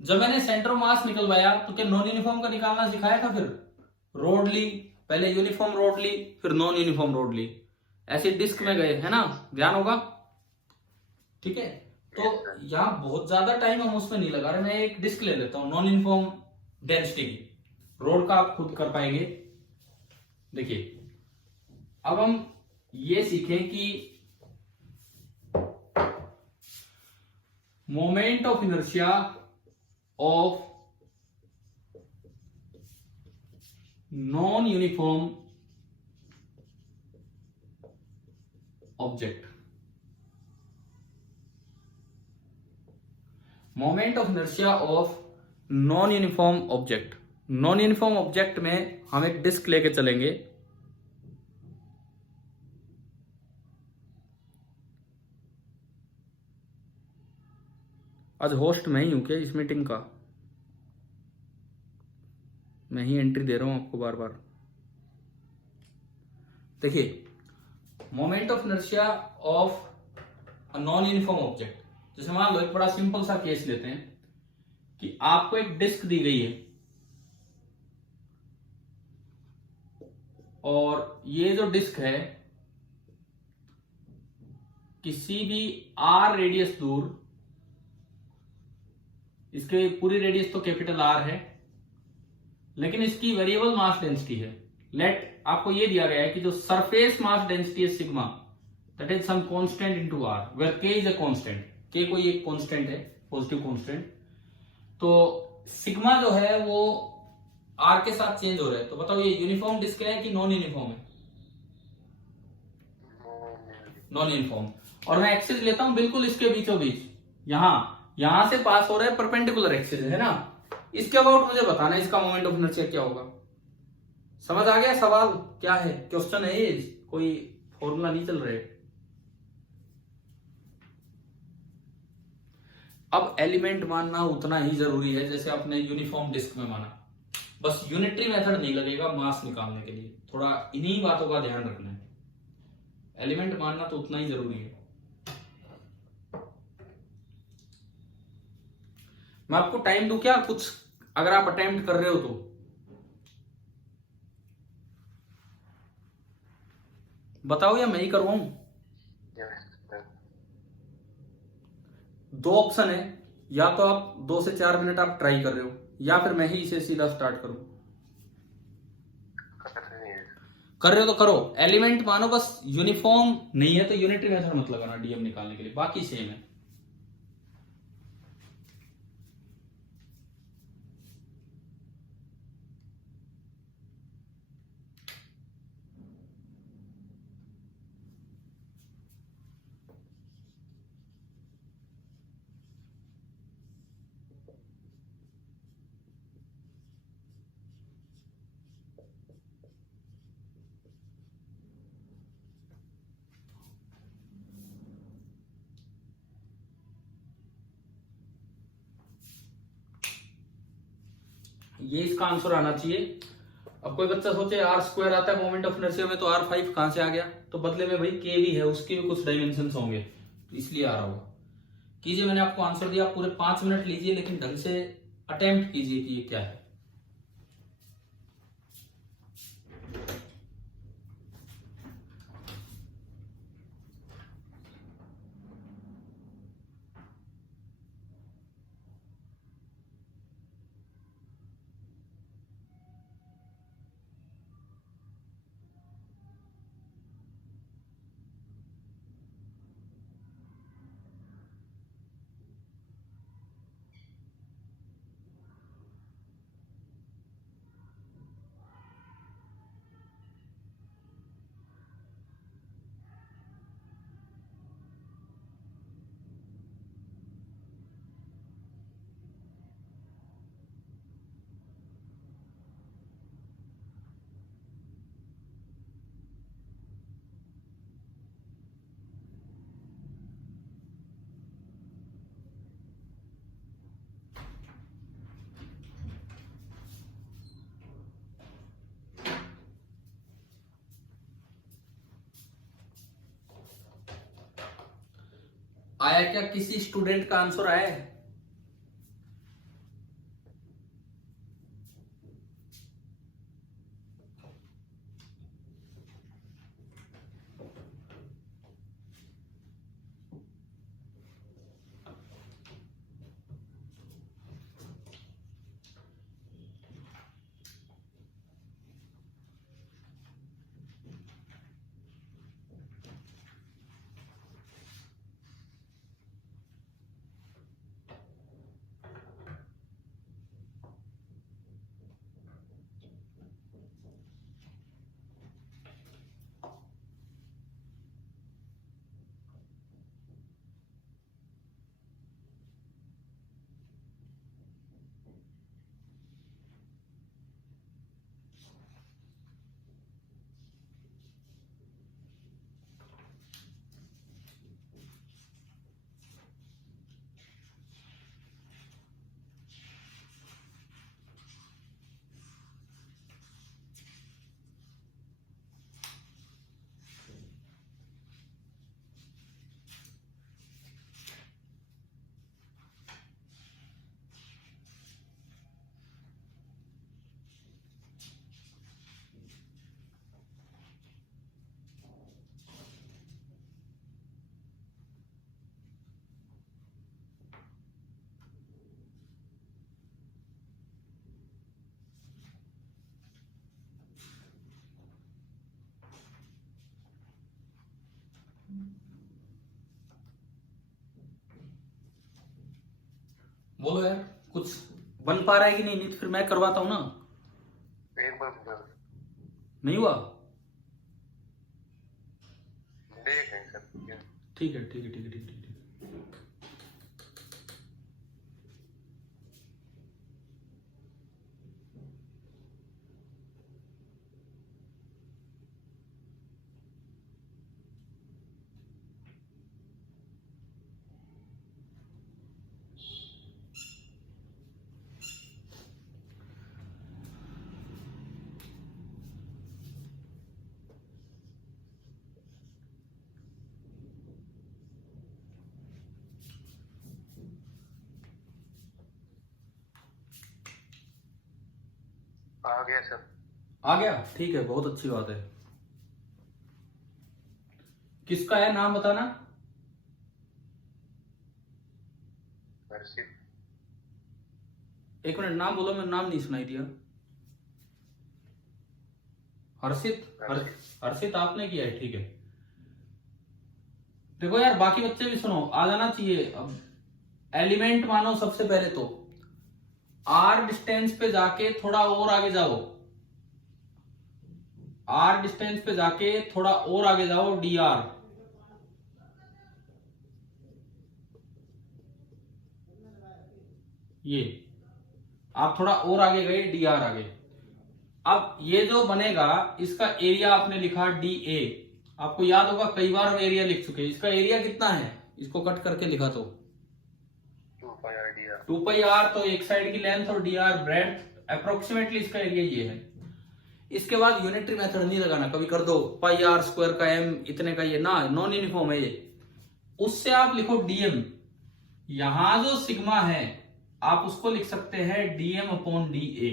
जब मैंने सेंटर मास निकलवाया तो क्या नॉन यूनिफॉर्म का निकालना सिखाया था? फिर रोड ली, पहले यूनिफॉर्म रोड ली, फिर नॉन यूनिफॉर्म रोड ली, ऐसे डिस्क में गए, है ना? ध्यान होगा। ठीक है, तो यहाँ बहुत ज्यादा टाइम हम उसमें नहीं लगा रहे, मैं एक डिस्क ले लेता हूं नॉन यूनिफॉर्म डेंसिटी की, रोड का आप खुद कर पाएंगे। देखिए अब हम ये सीखें कि moment of inertia of non uniform object. Moment of inertia of non uniform object. Non uniform object में हम एक डिस्क लेके चलेंगे, आज होस्ट मैं ही हूं क्या इस मीटिंग का? मैं ही एंट्री दे रहा हूं आपको बार बार। देखिए moment of inertia of a non uniform object, जैसे मान लो एक बड़ा सिंपल सा केस लेते हैं कि आपको एक डिस्क दी गई है, और ये जो डिस्क है किसी भी r रेडियस दूर, इसके पूरी रेडियस तो कैपिटल R है, लेकिन इसकी वेरिएबल मास डेंसिटी है। लेट आपको ये दिया गया है कि जो सरफेस मास डेंसिटी है sigma, that is some constant into r, where k is a constant, k कोई एक कांस्टेंट है, पॉजिटिव कांस्टेंट। तो सिग्मा जो है वो r के साथ चेंज हो रहा है। तो बताओ ये यूनिफॉर्म डिस्क है कि नॉन यूनिफॉर्म है? Non uniform. और मैं एक्सिस लेता हूं बिल्कुल इसके बीचों बीच, यहां से पास हो रहा है परपेंडिकुलर एक्सिस, है ना? इसके अबाउट मुझे बताना है इसका मोमेंट ऑफ इनर्शिया क्या होगा। समझ आ गया सवाल क्या है? क्वेश्चन है ये, कोई फॉर्मूला नहीं चल रहे। अब एलिमेंट मानना उतना ही जरूरी है जैसे आपने यूनिफॉर्म डिस्क में माना, बस यूनिटरी मेथड नहीं लगेगा मास निकालने के लिए, थोड़ा इन्हीं बातों का ध्यान रखना है। एलिमेंट मानना तो उतना ही जरूरी है। मैं आपको टाइम दूं क्या कुछ, अगर आप अटेम्प्ट कर रहे हो तो? बताओ या मैं ही करवाऊं? दो ऑप्शन है, या तो आप 2 से 4 मिनट आप ट्राई कर रहे हो, या फिर मैं ही इसे सीधा स्टार्ट करूं। कर रहे हो तो करो, एलिमेंट मानो, बस यूनिफॉर्म नहीं है तो यूनिटरी मेथड मत लगाना डीएम निकालने के लिए, बाकी सेम है। ये इसका आंसर आना चाहिए। अब कोई बच्चा सोचे आर स्क्वायर आता है मोमेंट ऑफ इनर्शिया में, तो आर 5 कहां से आ गया? तो बदले में भाई के भी है, उसके भी कुछ डायमेंशन होंगे, तो इसलिए आ रहा होगा। कीजिए, मैंने आपको आंसर दिया, पूरे 5 मिनट लीजिए, लेकिन ढंग से अटेम्प्ट कीजिए कि ये क्या है। आया क्या? किसी स्टूडेंट का आंसर आया है? बोलो यार, कुछ बन पा रहा है कि नहीं? नहीं तो फिर मैं करवाता हूं ना। एक बार सर नहीं हुआ? देखें सर। ठीक है, ठीक है, ठीक है, ठीक है, ठीक है। आ गया सर। आ गया? ठीक है, बहुत अच्छी बात है। किसका है नाम बताना? हर्षित। एक मिनट, नाम बोलो, मैंने नाम नहीं सुनाई दिया। हर्षित? हर्षित आपने किया है, ठीक है। देखो यार, बाकी बच्चे भी सुनो, आ जाना चाहिए। अब एलिमेंट मानो, सबसे पहले तो आर डिस्टेंस पे जाके थोड़ा और आगे जाओ। आर डिस्टेंस पे जाके थोड़ा और आगे जाओ, डी आर। ये आप थोड़ा और आगे गए, डी आर आगे। अब ये जो बनेगा, इसका एरिया आपने लिखा डी ए। आपको याद होगा, कई बार हम एरिया लिख चुके हैं। इसका एरिया कितना है? इसको कट करके लिखा तो 2 pi R D R. 2 pi R, तो एक साइड की लेंथ और डी आर ब्रेड्थ, अप्रोक्सीमेटली इसका एरिया ये है। इसके बाद यूनिटरी मेथड नहीं लगाना, कभी कर दो पाई आर स्क्वायर का एम इतने का, ये ना नॉन यूनिफॉर्म है ये। उससे आप लिखो डीएम, यहां जो सिग्मा है आप उसको लिख सकते हैं DM upon D A.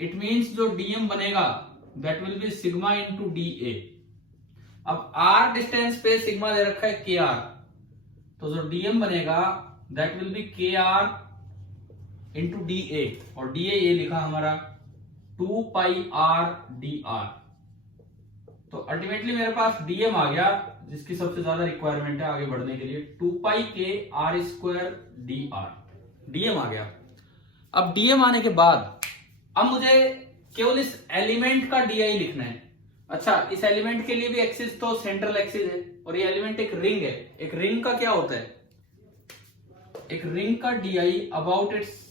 It means जो डीएम बनेगा that will be sigma into D A. अब आर डिस्टेंस पे सिग्मा दे रखा है के आर, तो जो डीएम बनेगा दैट विल बी के आर इंटू डी ए, और डी ए ये लिखा हमारा 2 पाई आर डी आर। तो अल्टीमेटली मेरे पास डीएम आ गया, जिसकी सबसे ज्यादा रिक्वायरमेंट है आगे बढ़ने के लिए, 2 पाई के R square D R, D M आ गया। अब डीएम आने के बाद अब मुझे केवल इस एलिमेंट का डीआई लिखना है। अच्छा, इस एलिमेंट के लिए भी एक्सिस तो सेंट्रल एक्सिस है, और ये एलिमेंट एक रिंग है। एक रिंग का क्या होता है, एक रिंग का DI about it's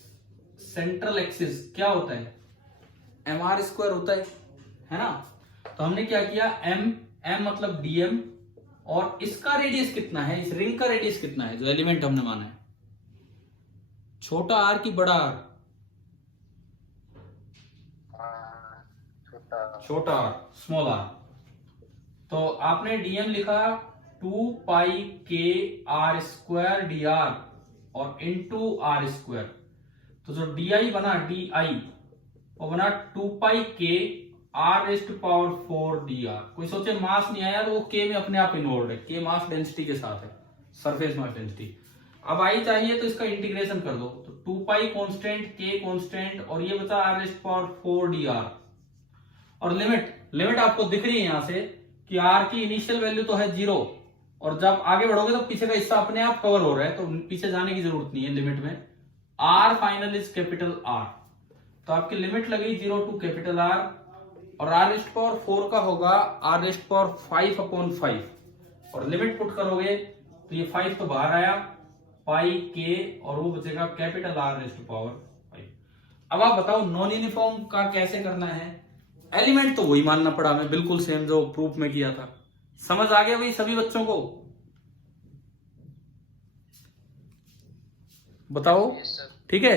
central axis क्या होता है, एम आर स्क्वायर होता है ना। तो हमने क्या किया, एम मतलब डीएम, और इसका रेडियस कितना है, इस रिंग का रेडियस कितना है जो एलिमेंट हमने माना है, छोटा आर की बड़ा आर, छोटा आर स्मॉल आर। तो आपने डीएम लिखा 2 पाई के आर स्क्वायर डी आर और इनटू आर स्क्वायर। तो जो डीआई बना, डीआई वो बना 2 पाई के R raised power 4 D R. कोई सोचे मास नहीं आया, तो वो के में अपने आप इन्वॉल्व है, के मास डेंसिटी के साथ है, सरफेस मास डेंसिटी। अब आई चाहिए तो इसका इंटीग्रेशन कर दो, तो 2 पाई कॉन्स्टेंट, के कॉन्स्टेंट, और ये बचा R raised power 4 D R. और लिमिट आपको दिख रही है यहां से कि आर की इनिशियल वैल्यू तो है 0, और जब आगे बढ़ोगे तो पीछे का हिस्सा अपने आप कवर हो रहा है, तो पीछे जाने की जरूरत नहीं है लिमिट में। R final is capital R, तो आपकी लिमिट लगी 0 टू कैपिटल आर, और आर रेस्ट पावर 4 का होगा आर रेस्ट पावर 5 अपॉन 5, और लिमिट पुट करोगे तो ये 5 तो बाहर आया, पाई के, और वो बचेगा कैपिटल आर रेस्ट पावर 5। अब आप बताओ नॉन यूनिफॉर्म का कैसे करना है। एलिमेंट तो वही मानना पड़ा हमें, बिल्कुल सेम जो प्रूफ में किया था। समझ आ गया भाई सभी बच्चों को, बताओ ठीक है।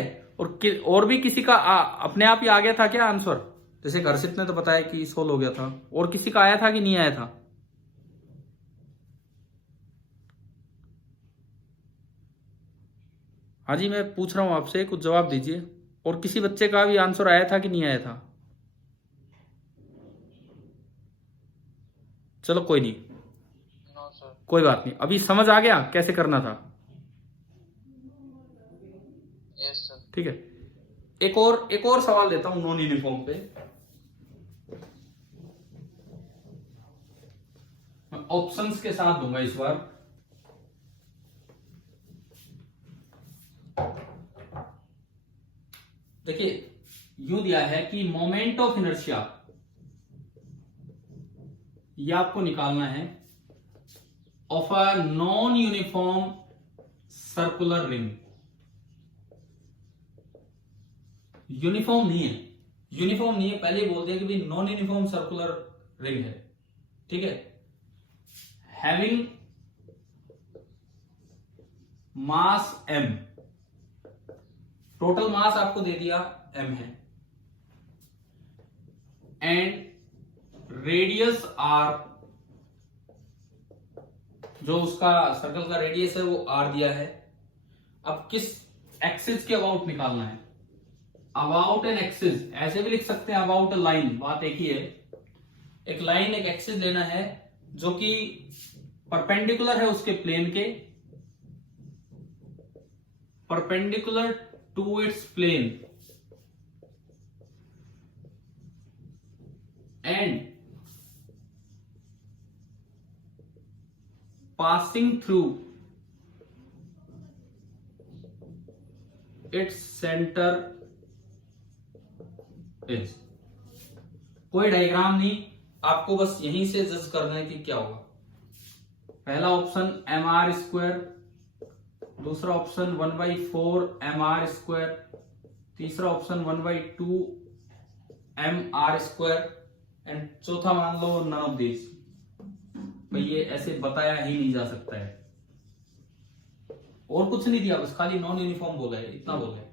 और भी किसी का अपने आप ही आ गया था क्या आंसर, जैसे हर्षित ने तो बताया कि सोल्व हो गया था, और किसी का आया था कि नहीं आया था। हाँ जी, मैं पूछ रहा हूं आपसे, कुछ जवाब दीजिए। और किसी बच्चे का भी आंसर आया था कि नहीं आया था। चलो कोई नहीं, कोई बात नहीं, अभी समझ आ गया कैसे करना था। ठीक है, एक और सवाल देता हूं नॉन यूनिफॉर्म पे। मैं ऑप्शंस के साथ दूंगा इस बार। देखिए यूं दिया है कि मोमेंट ऑफ इनर्शिया, ये आपको निकालना है, of a non uniform circular ring. Uniform नहीं है, पहले ही बोल दिया कि भाई नॉन यूनिफॉर्म सर्कुलर रिंग है, ठीक है। Having mass m, total mass आपको दे दिया m है, एंड रेडियस r, जो उसका सर्कल का रेडियस है वो r दिया है। अब किस एक्सिस के अबाउट निकालना है, अबाउट एन एक्सिस, ऐसे भी लिख सकते हैं अबाउट अ लाइन, बात एक ही है। एक लाइन, एक एक्सिस लेना है जो कि परपेंडिकुलर है उसके प्लेन के, perpendicular to its plane, and passing through its centre is. कोई डायग्राम नहीं, आपको बस यहीं से जज करना है कि क्या होगा। पहला ऑप्शन एम आर स्क्वायर, दूसरा ऑप्शन 1/4 एम आर स्क्वायर, तीसरा option 1/2 M R square, and चौथा मान लो नन ऑफ दिस। भाई ये ऐसे बताया ही नहीं जा सकता है, और कुछ नहीं दिया, बस खाली नॉन यूनिफॉर्म बोला है, इतना बोला है।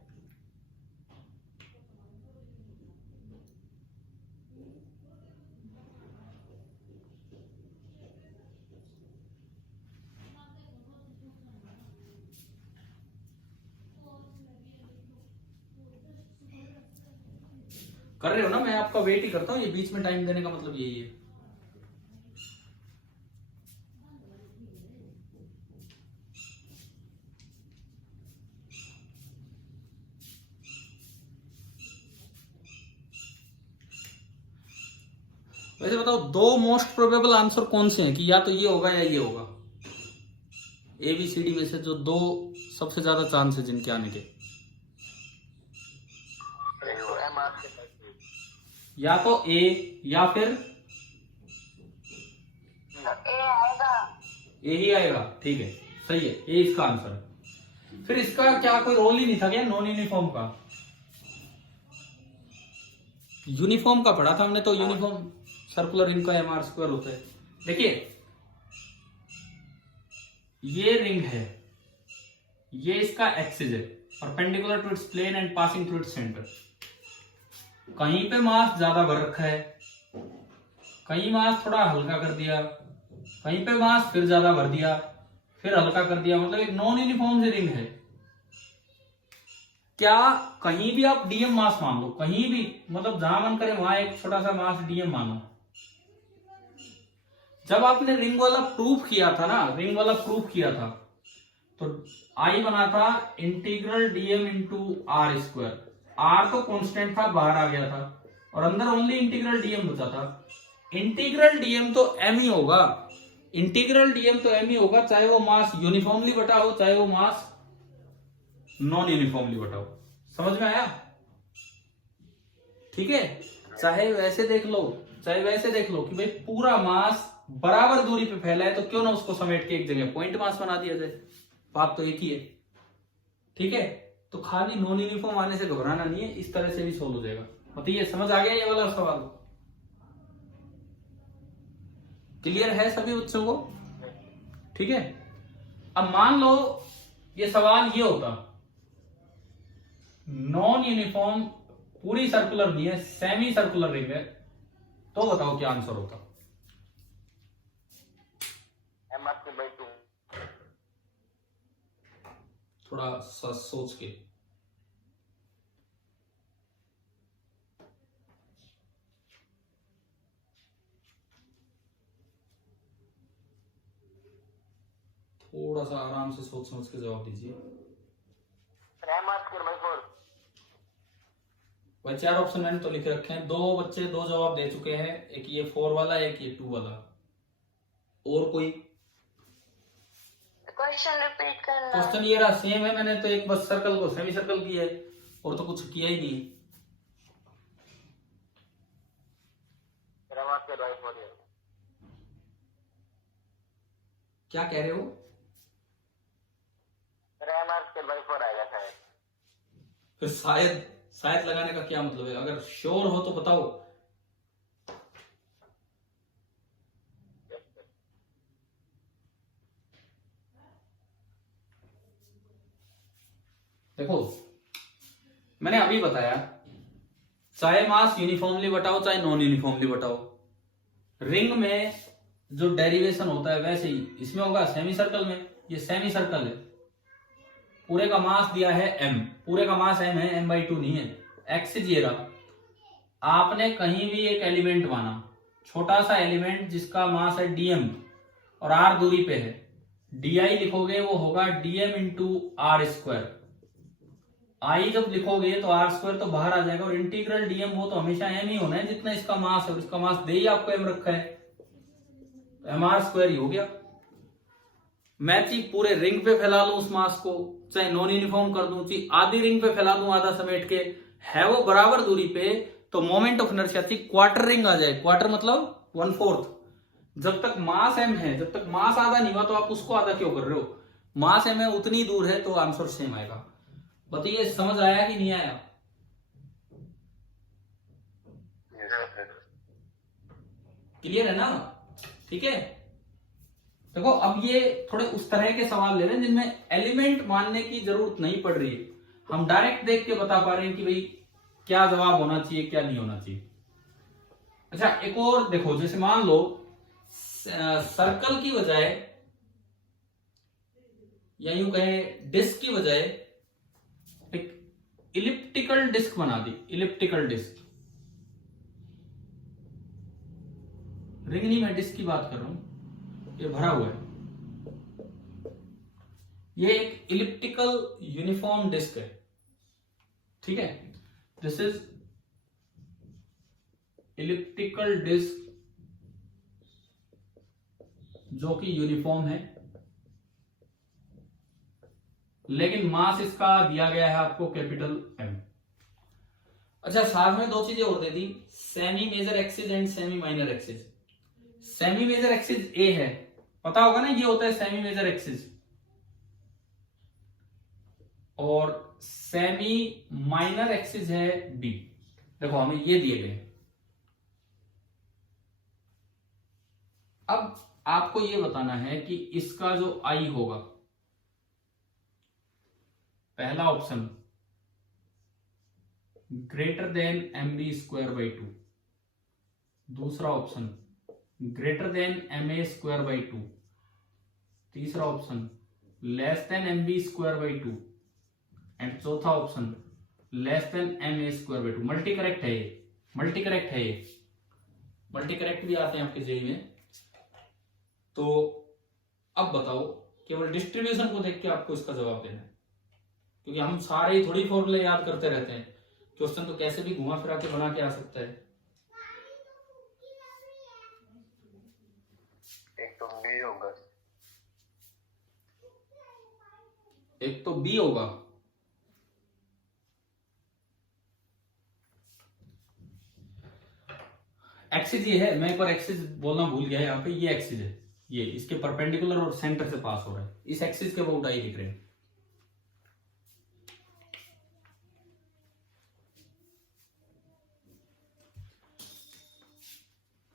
कर रहे हो ना, मैं आपका वेट ही करता हूँ, ये बीच में टाइम देने का मतलब यही है। वैसे बताओ दो मोस्ट प्रोबेबल आंसर कौन से हैं कि या तो ये होगा या ये होगा, ABCD में से जो दो सबसे ज्यादा चांस है जिनके आने के? या तो A या फिर ए आएगा। A ही आएगा। ठीक है, सही है, A इसका आंसर है। फिर इसका क्या कोई रोल ही नहीं था क्या नॉन यूनिफॉर्म का? यूनिफॉर्म का पढ़ा था हमने, तो यूनिफॉर्म सर्कुलर रिंग का MR² होता है। देखिए ये रिंग है, ये इसका एक्सिस है, perpendicular to its plane and passing through its centre. कहीं पे मास ज्यादा भर रखा है, कहीं मास थोड़ा हल्का कर दिया, कहीं पे मास फिर ज्यादा भर दिया, फिर हल्का कर दिया, मतलब एक नॉन यूनिफॉर्म सी रिंग है। क्या कहीं भी आप DM मास मान लो, कहीं भी, मतलब जहां मन करे वहां एक छोटा सा मास DM मानो। जब आपने रिंग वाला प्रूफ किया था ना, रिंग वाला प्रूफ किया था, तो I बना था integral DM into R²। R तो कांस्टेंट था, बाहर आ गया था, और अंदर ओनली इंटीग्रल DM बचा था। इंटीग्रल DM तो M ही होगा, इंटीग्रल DM तो M ही होगा, चाहे वो मास यूनिफॉर्मली बटा हो, चाहे वो मास नॉन यूनिफॉर्मली बटा हो। समझ में आया? ठीक है, चाहे वैसे देख लो, चाहे वैसे देख लो कि भाई पूरा मास बराबर दूरी पे फैला है, तो क्यों ना उसको समेट के एक जगह पॉइंट मास बना दिया जाए, बात तो एक ही है। ठीक है, तो खाली नॉन यूनिफॉर्म आने से घबराना नहीं है, इस तरह से भी सोल्व हो जाएगा। बताइए समझ आ गया ये वाला सवाल? क्लियर है सभी बच्चों को? ठीक है, अब मान लो ये सवाल ये होता, नॉन यूनिफॉर्म पूरी सर्कुलर नहीं है, सेमी सर्कुलर रिंग है, तो बताओ क्या आंसर होता? MR²/2। थोड़ा सा सोच के। थोड़ा सा आराम से सोच समझ के जवाब दीजिए। MR²/4। भाई 4 ऑप्शन मैंने तो लिख रखे हैं, 2 बच्चे 2 जवाब दे चुके हैं, एक ये 4 वाला, एक ये 2 वाला। और कोई क्वेश्चन रिपीट करना। क्वेश्चन ये रहा, सेम है, मैंने तो एक बस सर्कल को सेमी सर्कल किया है, और तो कुछ किया ही नहीं। MR²/4। क्या कह रहे हो? MR²/4 आएगा शायद। फिर शायद शायद लगाने का क्या मतलब है? अगर श्योर हो तो बताओ। देखो मैंने अभी बताया, चाहे मास यूनिफॉर्मली बटाओ चाहे नॉन यूनिफॉर्मली बटाओ, रिंग में जो डेरिवेशन होता है वैसे ही इसमें होगा सेमी सर्कल में। ये सेमी सर्कल है, पूरे का मास दिया है M, पूरे का मास M है, M/2 नहीं है। एक्सिस ये रहा, आपने कहीं भी एक एलिमेंट माना, छोटा सा एलिमेंट जिसका मास है DM और R दूरी पे है, DI लिखोगे वो होगा DM इंटू R²। I जब लिखोगे तो R² तो बाहर आ जाएगा, और इंटीग्रल DM वो तो हमेशा M ही होना है जितना इसका मास है, और इसका मास दे ही आपको M रखा है, तो MR² ही हो गया। मैं चाहे पूरे रिंग पे फैला लूं उस मास को, चाहे नॉन यूनिफॉर्म कर दूं, चाहे आधी रिंग पे फैला दूं आधा समेट के, है वो बराबर दूरी पे, तो मोमेंट ऑफ इनर्शिया थी क्वार्टर रिंग आ जाए। क्वार्टर मतलब 1/4। जब तक मास M है, जब तक मास आधा नहीं हुआ तो आप उसको आधा क्यों कर रहे हो? मास M है उतनी दूर है, तो आंसर सेम आएगा। बताइए समझ आया कि नहीं आया? क्लियर है ना? ठीक है, देखो अब ये थोड़े उस तरह के सवाल ले रहे हैं जिनमें एलिमेंट मानने की जरूरत नहीं पड़ रही है, हम डायरेक्ट देख के बता पा रहे हैं कि भाई क्या जवाब होना चाहिए क्या नहीं होना चाहिए। अच्छा एक और देखो, जैसे मान लो सर्कल की बजाय या यूं कहें डिस्क की बजाय एक इलिप्टिकल डिस्क बना दी, इलिप्टिकल डिस्क। रिंग नहीं, मैं डिस्क की बात कर रहा हूं, ये भरा हुआ है। ये एक इलिप्टिकल यूनिफॉर्म डिस्क है, ठीक है। दिस इज इलिप्टिकल डिस्क जो कि यूनिफॉर्म है, लेकिन मास इसका दिया गया है आपको कैपिटल एम। अच्छा, साथ में दो चीजें और दे दी, semi major axis and semi minor axis. Semi major axis A है, पता होगा ना, ये होता है सेमी मेजर एक्सिस, और सेमी माइनर एक्सिस है बी। देखो हमें ये दिए गए। अब आपको ये बताना है कि इसका जो आई होगा, पहला option greater than M B square by two, दूसरा option greater than M A square by two, तीसरा option less than M B square by two, and चौथा option less than M A square by two. Multi correct है ये, मल्टी करेक्ट है ये, मल्टी करेक्ट भी आते हैं आपके जेई में। तो अब बताओ, केवल डिस्ट्रीब्यूशन को देख के आपको इसका जवाब देना है, क्योंकि हम सारे ही थोड़ी फॉर्मूले याद करते रहते हैं, क्वेश्चन तो कैसे भी घुमा फिरा के बना के आ सकता है। एक तो बी होगा, एक तो बी होगा, एक्सिस ये है, मैं एक बार एक्सिस बोलना भूल गया, यहाँ पे ये एक्सिस है, ये इसके परपेंडिकुलर और सेंटर से पास हो रहा है, इस एक्सिस के अबाउट आई लिख रहे हैं।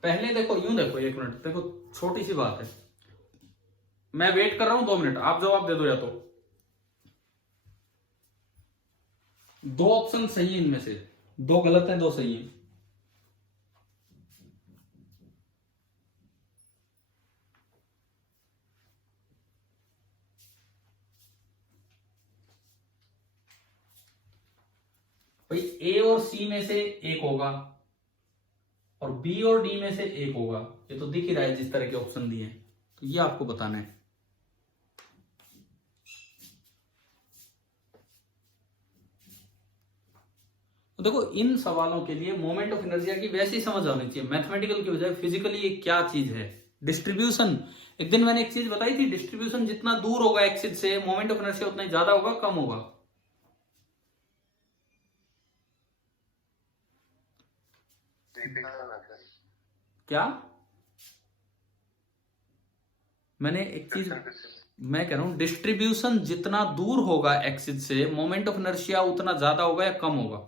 पहले देखो, यूं देखो, एक मिनट देखो, छोटी सी बात है, मैं वेट कर रहा हूं 2 मिनट, आप जवाब दे दो, या तो दो ऑप्शन सही है, इनमें से 2 गलत है, 2 सही है। भाई ए और सी में से एक होगा, और बी और डी में से एक होगा, ये तो दिख ही रहा है जिस तरह के ऑप्शन दिए हैं, तो ये आपको बताना है। तो देखो, इन सवालों के लिए मोमेंट ऑफ इनर्शिया की वैसी समझ आनी चाहिए, मैथमेटिकल की बजाय फिजिकली ये क्या चीज है। डिस्ट्रीब्यूशन, एक दिन मैंने एक चीज बताई थी, डिस्ट्रीब्यूशन जितना दूर होगा एक्सिस से, मोमेंट ऑफ इनर्शिया उतना ही ज्यादा होगा, कम होगा। क्या मैंने एक चीज मैं कह रहा हूं, डिस्ट्रीब्यूशन जितना दूर होगा एक्सिस से, मोमेंट ऑफ इनर्शिया उतना ज्यादा होगा या कम होगा।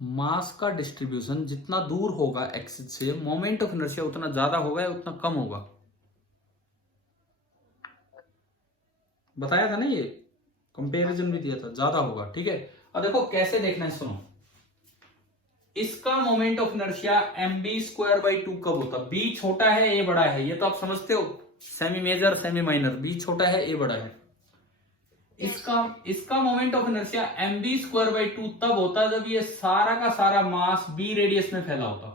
मास का डिस्ट्रीब्यूशन जितना दूर होगा एक्सिस से, मोमेंट ऑफ इनर्शिया उतना ज्यादा होगा या उतना कम होगा। बताया था ना, ये कंपैरिजन भी दिया था, ज्यादा होगा, ठीक है। अब देखो कैसे देखना है, सुनो, इसका moment of inertia M B square by two कब होता, बी छोटा है ए बड़ा है, ये तो आप समझते हो, semi major semi minor, B छोटा है ए बड़ा है। इसका moment of inertia M B square by two तब होता जब ये सारा का सारा मास बी रेडियस में फैला होता।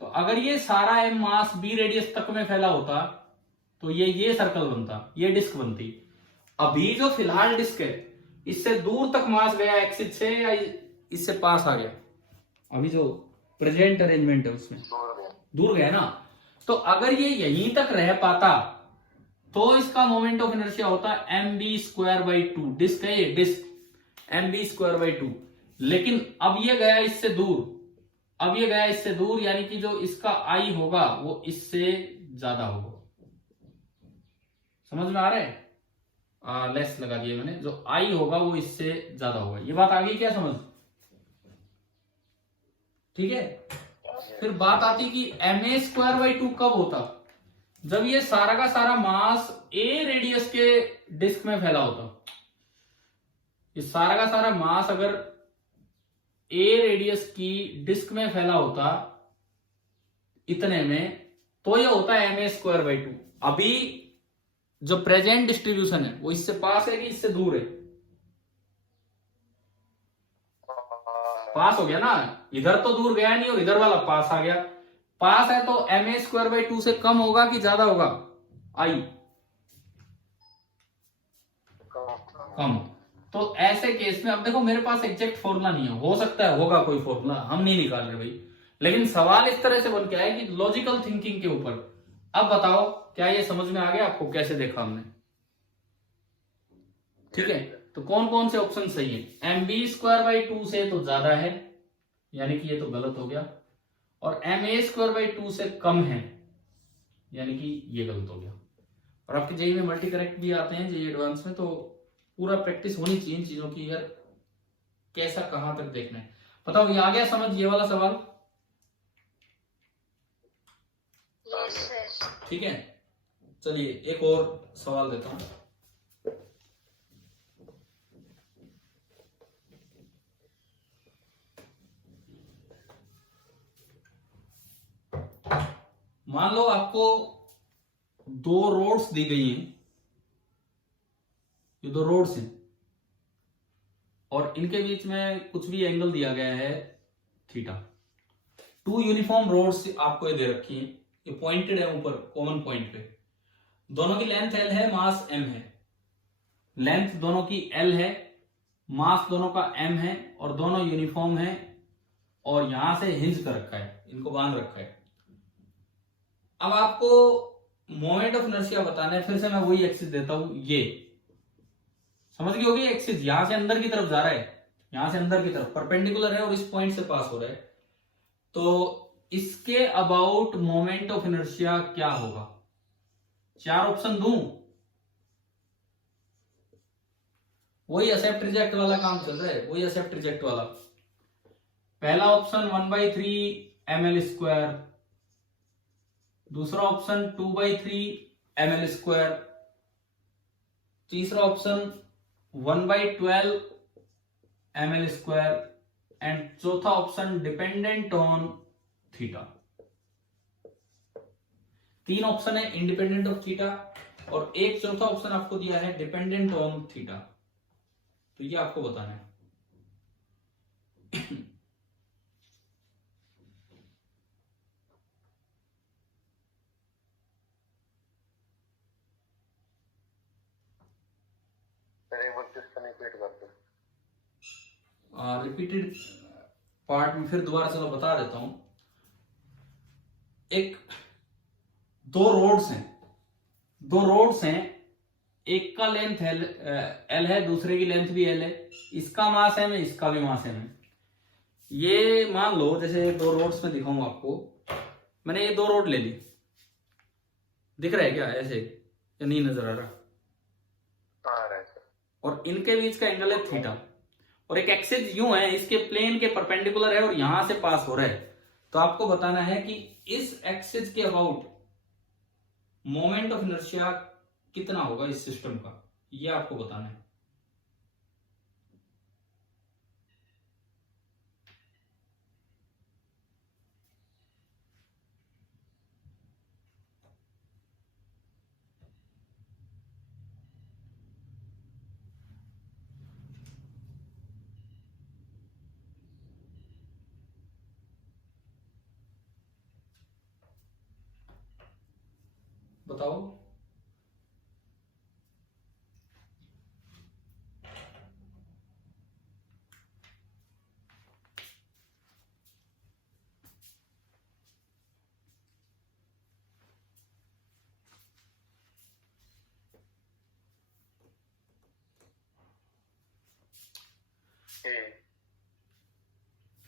तो अगर ये सारा एम मास बी रेडियस तक में फैला होता तो ये सर्कल बनता, ये डिस्क बनती। अभी जो फिलहाल डिस्क है, इससे दूर तक मास गया एक्सिस से या इससे पास आ गया, अभी जो प्रेजेंट अरेंजमेंट है उसमें दूर गया ना। तो अगर ये यहीं तक रह पाता तो इसका मोमेंट ऑफ इनर्शिया होता M B square by two, disc है ये, disc M B square by two. लेकिन अब ये गया इससे दूर, अब ये गया इससे दूर, यानी कि जो इसका आई होगा वो इससे ज्यादा होगा। समझ में आ रहा है, लेस लगा दिया मैंने, जो आई होगा वो इससे ज्यादा होगा। ये बात आ गई क्या समझ, ठीक है। फिर बात आती कि M A square by two कब होता, जब ये सारा का सारा मास ए रेडियस के डिस्क में फैला होता। ये सारा का सारा मास अगर ए रेडियस की डिस्क में फैला होता इतने में, तो ये होता है M A square by two. अभी जो प्रेजेंट डिस्ट्रीब्यूशन है वो इससे पास है कि इससे दूर है, पास हो गया ना, इधर तो दूर गया नहीं और इधर वाला पास आ गया। पास है तो ma² से कम होगा कि ज्यादा होगा? आई कम। तो ऐसे केस में अब देखो मेरे पास एग्जैक्ट फॉर्मूला नहीं है, हो सकता है होगा कोई फॉर्मूला, हम नहीं निकाल रहे भाई, लेकिन सवाल इस तरह से बन के आया कि लॉजिकल थिंकिंग के ऊपर। अब बताओ क्या ये समझ में आ गया आपको कैसे देखा हमने? ठीक है, तो कौन कौन से ऑप्शन सही है? mb² से तो ज्यादा है, यानी कि ये तो गलत हो गया, और ma² से कम है, यानी कि ये गलत हो गया। और आपके जेई में मल्टी करेक्ट भी आते हैं, जेई एडवांस में, तो पूरा प्रैक्टिस होनी चाहिए इन चीजों की यार, कैसा कहां तक देखना है। बताओ ये आ गया समझ ये वाला सवाल? Yes sir. ठीक है, चलिए एक और सवाल देता हूं। मान लो आपको दो रोड्स दी गई हैं, ये दो रोड्स हैं, और इनके बीच में कुछ भी एंगल दिया गया है थीटा। टू यूनिफॉर्म रोड्स आपको ये दे रखी हैं, ये पॉइंटेड है ऊपर कॉमन पॉइंट पे, दोनों की लेंथ L है, मास M है। लेंथ दोनों की L है, मास दोनों का M है, और दोनों यूनिफॉर्म है, और यहां से हिंज कर रखा है, इनको बांध रखा है। अब आपको मोमेंट ऑफ इनर्शिया बताना है, फिर से मैं वही एक्सिस देता हूं, ये समझ गई होगी एक्सिस, यहां से अंदर की तरफ जा रहा है, यहां से अंदर की तरफ परपेंडिकुलर है और इस पॉइंट से पास हो रहा है, तो इसके अबाउट मोमेंट ऑफ इनर्शिया क्या होगा? चार ऑप्शन दूं? वही एक्सेप्ट रिजेक्ट वाला काम चल रहा है, वही एक्सेप्ट रिजेक्ट वाला। पहला ऑप्शन 1/3 ml², दूसरा ऑप्शन 2/3 ml², तीसरा ऑप्शन 1/12 ml², एंड चौथा ऑप्शन डिपेंडेंट ऑन थीटा। तीन ऑप्शन है इंडिपेंडेंट ऑफ थीटा, और एक चौथा ऑप्शन आपको दिया है डिपेंडेंट ऑन थीटा। तो ये आपको बताना है। रिपीटेड पार्ट में फिर दोबारा चलो बता देता हूं। एक दो रोड्स हैं, दो रोड्स हैं, एक का लेंथ L है, दूसरे की लेंथ भी L है, इसका मास M है, इसका भी मास M है। ये मान लो जैसे दो रोड्स में दिखाऊंगा आपको, मैंने ये दो रोड ले ली, दिख रहा है क्या ऐसे या नहीं नजर आ रहा? और इनके बीच का एंगल है थीटा, और एक एक्सिस यूं है, इसके प्लेन के परपेंडिकुलर है और यहां से पास हो रहा है। तो आपको बताना है कि इस एक्सिस के अबाउट मोमेंट ऑफ इनर्शिया कितना होगा इस सिस्टम का, ये आपको बताना है। बताओ।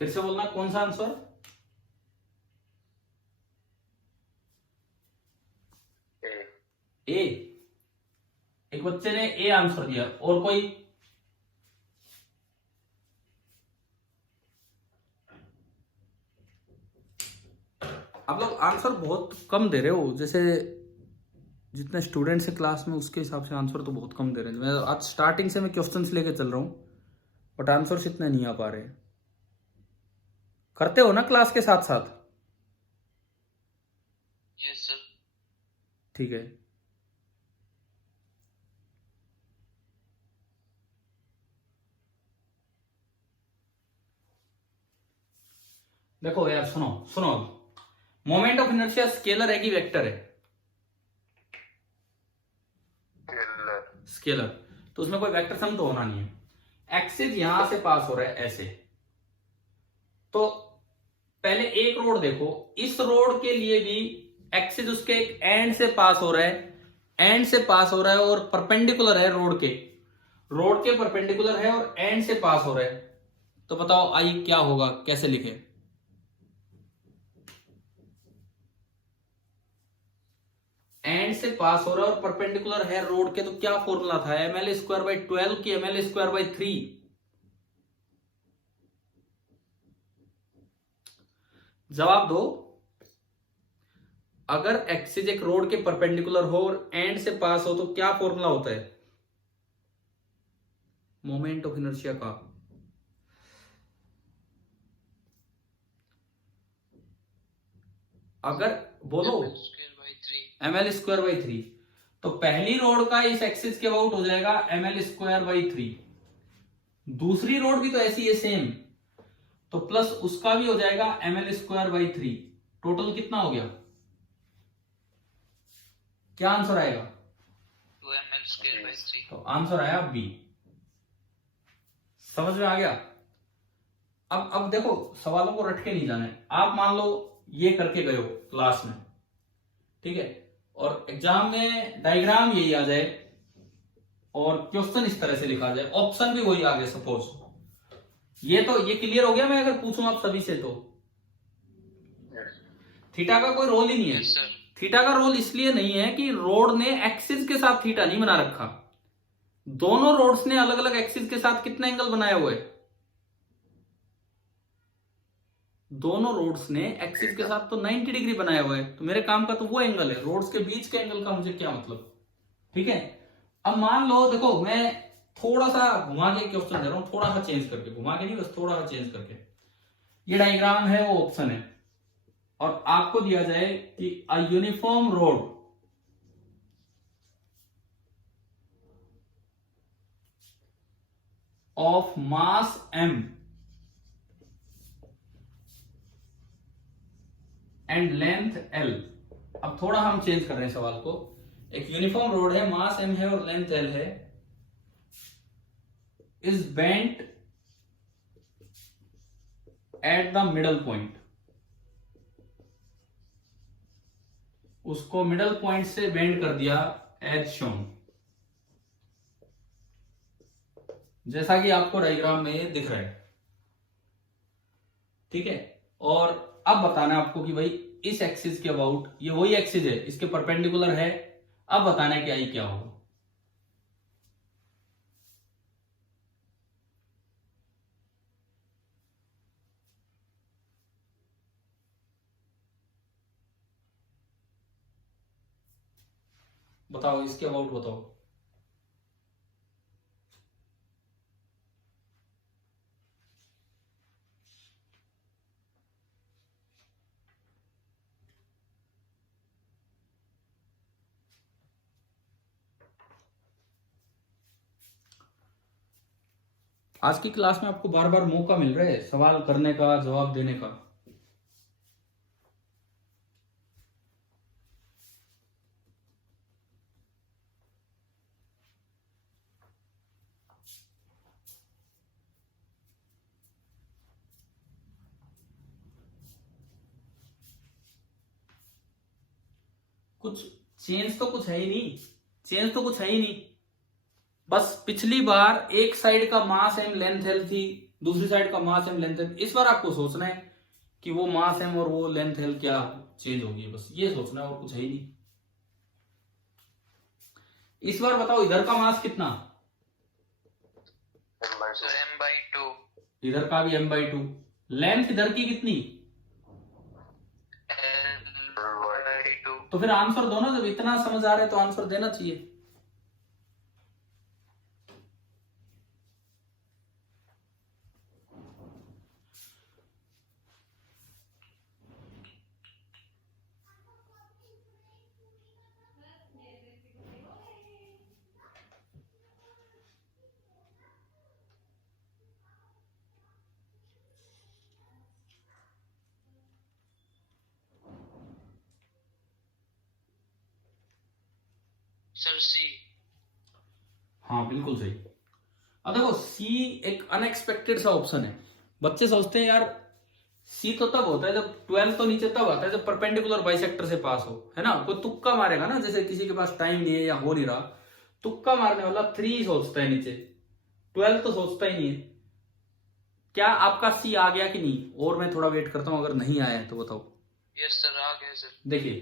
फिर से बोलना कौन सा आंसर? ए। एक बच्चे ने ए आंसर दिया, और कोई? आप लोग आंसर बहुत कम दे रहे हो, जैसे जितने स्टूडेंट्स है क्लास में उसके हिसाब से आंसर तो बहुत कम दे रहे हैं। मैं आज स्टार्टिंग से मैं क्वेश्चंस लेके चल रहा हूं, बट आंसर्स इतने नहीं आ पा रहे। करते हो ना क्लास के साथ साथ? Yes sir. ठीक है। देखो यार, सुनो सुनो, मोमेंट ऑफ इनर्शिया स्केलर है कि वेक्टर है? स्केलर। तो उसमें कोई वेक्टर सम तो होना नहीं है। एक्सिस यहां से पास हो रहा है ऐसे, तो पहले एक रोड देखो, इस रोड के लिए भी एक्सिस उसके एक एंड से पास हो रहा है, एंड से पास हो रहा है और परपेंडिकुलर है रोड के परपेंडिकुलर है और एंड से पास हो रहा है। तो बताओ आई क्या होगा, कैसे लिखे? एंड से पास हो रहा है और परपेंडिकुलर है रोड के, तो क्या फॉर्मूला था? ml²/12 की ml²/3? जवाब दो। अगर एक्सिस एक रोड के परपेंडिकुलर हो और एंड से पास हो तो क्या फॉर्मूला होता है मोमेंट ऑफ इनर्शिया का? अगर बोलो ml²/3, तो पहली रोड का इस एक्सिस के अबाउट हो जाएगा ml²/3, दूसरी रोड भी तो ऐसी है सेम, तो प्लस उसका भी हो जाएगा ml²/3। टोटल कितना हो गया? क्या आंसर आएगा? 2ml²/3। तो आंसर आया बी। समझ में आ गया? अब देखो, सवालों को रट के नहीं जाने। आप मान लो ये करके गए हो क्लास में, ठीक है, और एग्जाम में डायग्राम यही आ जाए और क्वेश्चन इस तरह से लिखा जाए, ऑप्शन भी वही आ गए सपोज, ये तो ये क्लियर हो गया। मैं अगर पूछूं आप सभी से तो थीटा का कोई रोल ही नहीं है। थीटा का रोल इसलिए नहीं है कि रोड ने एक्सिस के साथ थीटा नहीं बना रखा, दोनों रोड्स ने अलग अलग एक्सिस के साथ कितना एंगल बनाया हुआ है? दोनों रोड्स ने एक्सिस के साथ तो 90 डिग्री बनाया हुआ है, तो मेरे काम का तो वो एंगल है, रोड्स के बीच के एंगल का मुझे क्या मतलब? ठीक है। अब मान लो, देखो मैं थोड़ा सा घुमा के क्वेश्चन दे रहा हूं, थोड़ा सा चेंज करके, घुमा के नहीं बस थोड़ा सा चेंज करके। ये डायग्राम है, वो ऑप्शन है, और आपको दिया जाए कि a uniform road of mass m and length l। अब थोड़ा हम चेंज कर रहे हैं सवाल को। एक यूनिफॉर्म रोड है, मास m है और लेंथ l है, is bent at the middle point. उसको मिडल पॉइंट से बेंड कर दिया एज शोन, जैसा कि आपको डायग्राम में ये दिख रहा है, ठीक है। और अब बताना है आपको कि भाई इस एक्सिस के अबाउट, ये वही एक्सिस है, इसके परपेंडिकुलर है, अब बताना है कि आई क्या होगा। बताओ इसके अबाउट बताओ। आज की क्लास में आपको बार बार मौका मिल रहा है सवाल करने का, जवाब देने का। कुछ चेंज तो कुछ है ही नहीं, चेंज तो कुछ है ही नहीं। बस पिछली बार एक साइड का मास एम लेंथ एल थी, दूसरी साइड का मास एम लेंथ एल। इस बार आपको सोचना है कि वो मास एम और वो लेंथ एल क्या चेंज होगी, बस ये सोचना है, और कुछ है ही नहीं। इस बार बताओ इधर का मास कितना? m/2। इधर का भी m/2। लेंथ इधर की कितनी? l/2। तो फिर आंसर दो ना, जब इतना समझ आ रहा है तो आंसर देना चाहिए। सर सी। हाँ बिल्कुल सही। अब देखो सी एक अनएक्सपेक्टेड सा ऑप्शन है। बच्चे सोचते हैं यार सी तो तब होता है जब 12 तो नीचे तब आता है जब परपेंडिकुलर बाइसेक्टर से पास हो, है ना। कोई तुक्का मारेगा ना, जैसे किसी के पास टाइम नहीं है या हो नहीं रहा, तुक्का मारने वाला 3 सोचता है नीचे, 12 तो सोचता ही नहीं है। क्या आपका सी आ गया कि नहीं? और मैं थोड़ा वेट करता हूं, अगर नहीं आया है तो बताओ। यस सर, आ गया सर। देखिए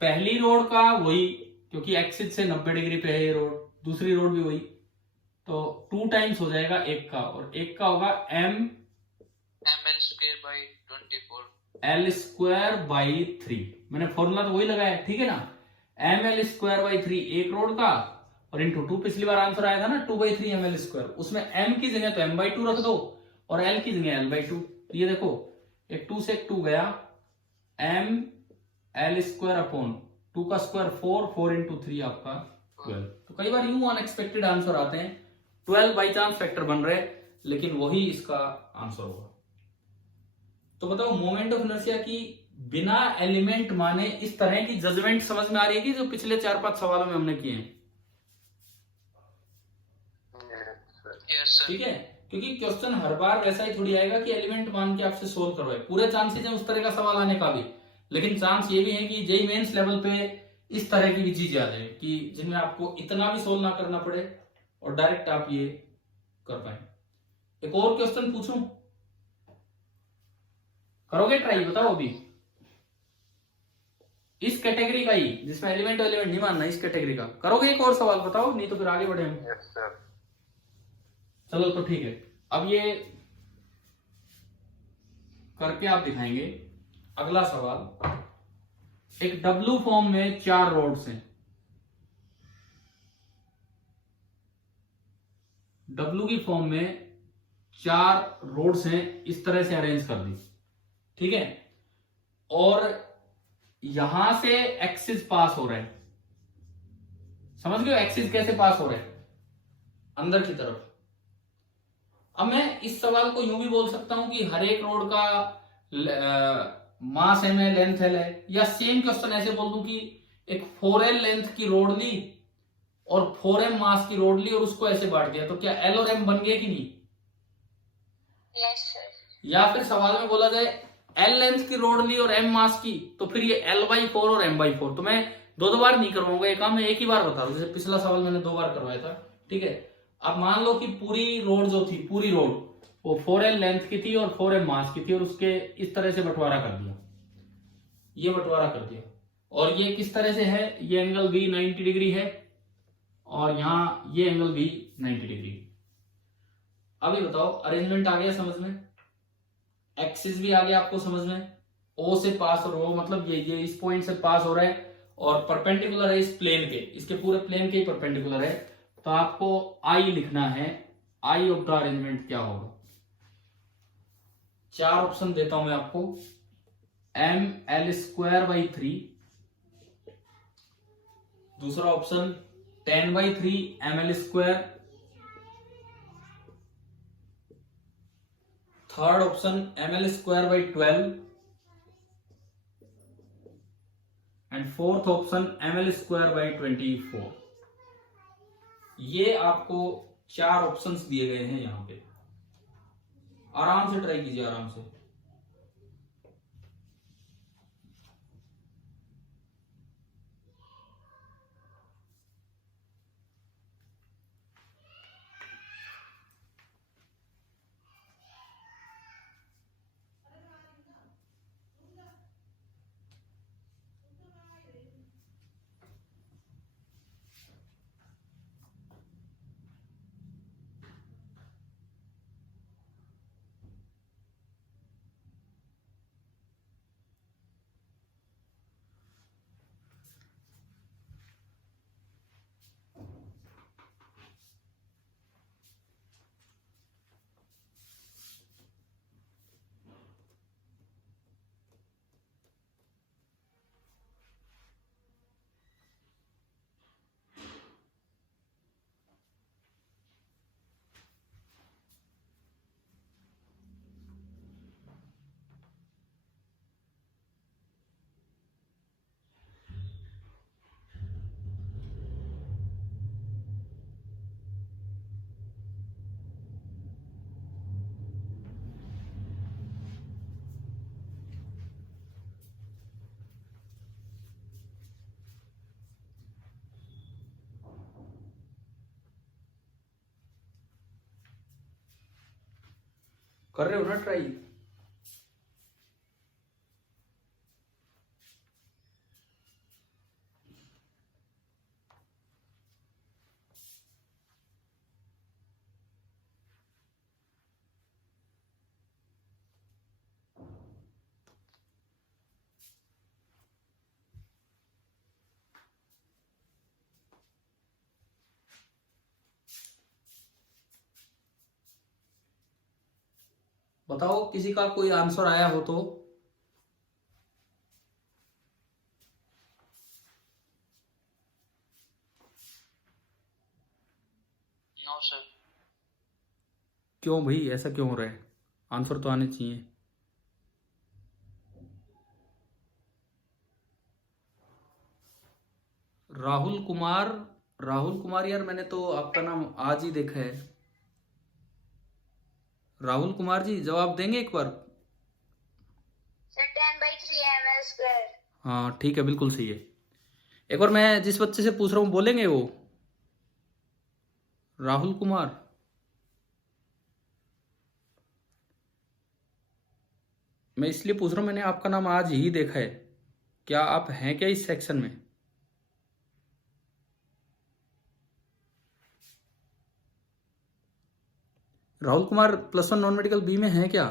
पहली रोड का वही, क्योंकि एक्सिस से 90 डिग्री पे है ये रोड, दूसरी रोड भी वही, तो 2 टाइम्स हो जाएगा एक का, और एक का होगा ml²/24 मैंने फॉर्मूला तो वही लगाया है, ठीक है ना। ml²/3 एक रोड का, और इंटू 2 पिछली बार आंसर आया था ना 2/3 ml², उसमें m की जगह तो m/2 रख दो और l की जगह l/2। ये देखो एक 2 से एक 2 गया, ml²/2 का स्क्वायर 4 इंटू 3 आपका 12। तो कई बार यूं अनएक्सपेक्टेड आंसर आते हैं, 12 बाई चांस फैक्टर बन रहे, लेकिन वही इसका आंसर होगा। तो बताओ मोमेंट ऑफ इनर्शिया की बिना एलिमेंट माने इस तरह की जजमेंट समझ में आ रही है कि जो पिछले 4-5 सवालों में हमने किए हैं? Yes sir. ठीक है, क्योंकि क्वेश्चन हर बार वैसा ही थोड़ी आएगा कि एलिमेंट मान के आपसे सोल्व करवाए। पूरे चांसेस हैं उस तरह का सवाल आने का भी, लेकिन चांस ये भी है कि जेईई मेंस लेवल पे इस तरह की भी चीजें आ जाए कि जिनमें आपको इतना भी सोल्व ना करना पड़े और डायरेक्ट आप ये कर पाए। एक और क्वेश्चन पूछूं, करोगे ट्राई? बताओ अभी इस कैटेगरी का ही, जिसमें एलिमेंट नहीं मानना, इस कैटेगरी का करोगे एक और सवाल? बताओ, नहीं तो फिर आगे बढ़े हम। Yes sir. चलो तो ठीक है, अब ये करके आप दिखाएंगे। अगला सवाल, एक डब्लू फॉर्म में 4 रोड्स हैं, डब्लू की फॉर्म में 4 रोड्स हैं, इस तरह से अरेंज कर दी, ठीक है। और यहां से एक्सिस पास हो रहा है, समझ गए एक्सिस कैसे पास हो रहा है? अंदर की तरफ। अब मैं इस सवाल को यूं भी बोल सकता हूं कि हर एक रोड का मास एम है, लेंथ एल है, या सेम क्वेश्चन ऐसे बोल दूं कि एक 4l लेंथ की रोड ली और 4m मास की रोड ली और उसको ऐसे बांट दिया, तो क्या एल और एम बन गए कि नहीं? Yes sir. या फिर सवाल में बोला जाए एल लेंथ की रोड ली और एम मास की, तो फिर ये l/4 और m/4। तो मैं 2 बार नहीं करवाऊंगा ये काम, मैं एक ही बार बता रहा हूं, जैसे पिछला सवाल मैंने 2 बार करवाया था, ठीक है। अब मान लो कि पूरी रोड जो थी, पूरी रोड वो 4l लेंथ की थी और 4m मास की थी, और उसके इस तरह से बंटवारा कर दिया, ये बंटवारा कर दिया, और ये किस तरह से है, ये एंगल भी 90 डिग्री है और यहां ये एंगल भी 90 डिग्री। अभी बताओ अरेंजमेंट आ गया समझ में? एक्सिस भी आ गया आपको समझ में? ओ से पास हो रहा, मतलब ये इस पॉइंट से पास हो रहा है और परपेंडिकुलर है इस प्लेन के, इसके पूरे प्लेन के ही परपेंडिकुलर है। तो आपको आई लिखना है, आई ऑफ द अरेंजमेंट क्या होगा? 4 ऑप्शन देता हूं मैं आपको, ml²/3, दूसरा option 10/3 ml², third option ml²/12 and fourth option ml²/24। ये आपको 4 ऑप्शंस दिए गए हैं यहां पे, आराम से ट्राई कीजिए, आराम से। कर रहे हो ना ट्राई? बताओ किसी का कोई आंसर आया हो तो। No sir. क्यों भाई, ऐसा क्यों हो रहा है? आंसर तो आने चाहिए। राहुल कुमार, राहुल कुमार यार, मैंने तो आपका नाम आज ही देखा है। राहुल कुमार जी जवाब देंगे एक बार? Sir 10/3 ml²। हाँ ठीक है, बिल्कुल सही है। एक बार मैं जिस बच्चे से पूछ रहा हूँ बोलेंगे वो? राहुल कुमार। मैं इसलिए पूछ रहा हूँ, मैंने आपका नाम आज ही देखा है। क्या आप हैं क्या इस सेक्शन में? Rahul Kumar +1 non medical B में हैं क्या?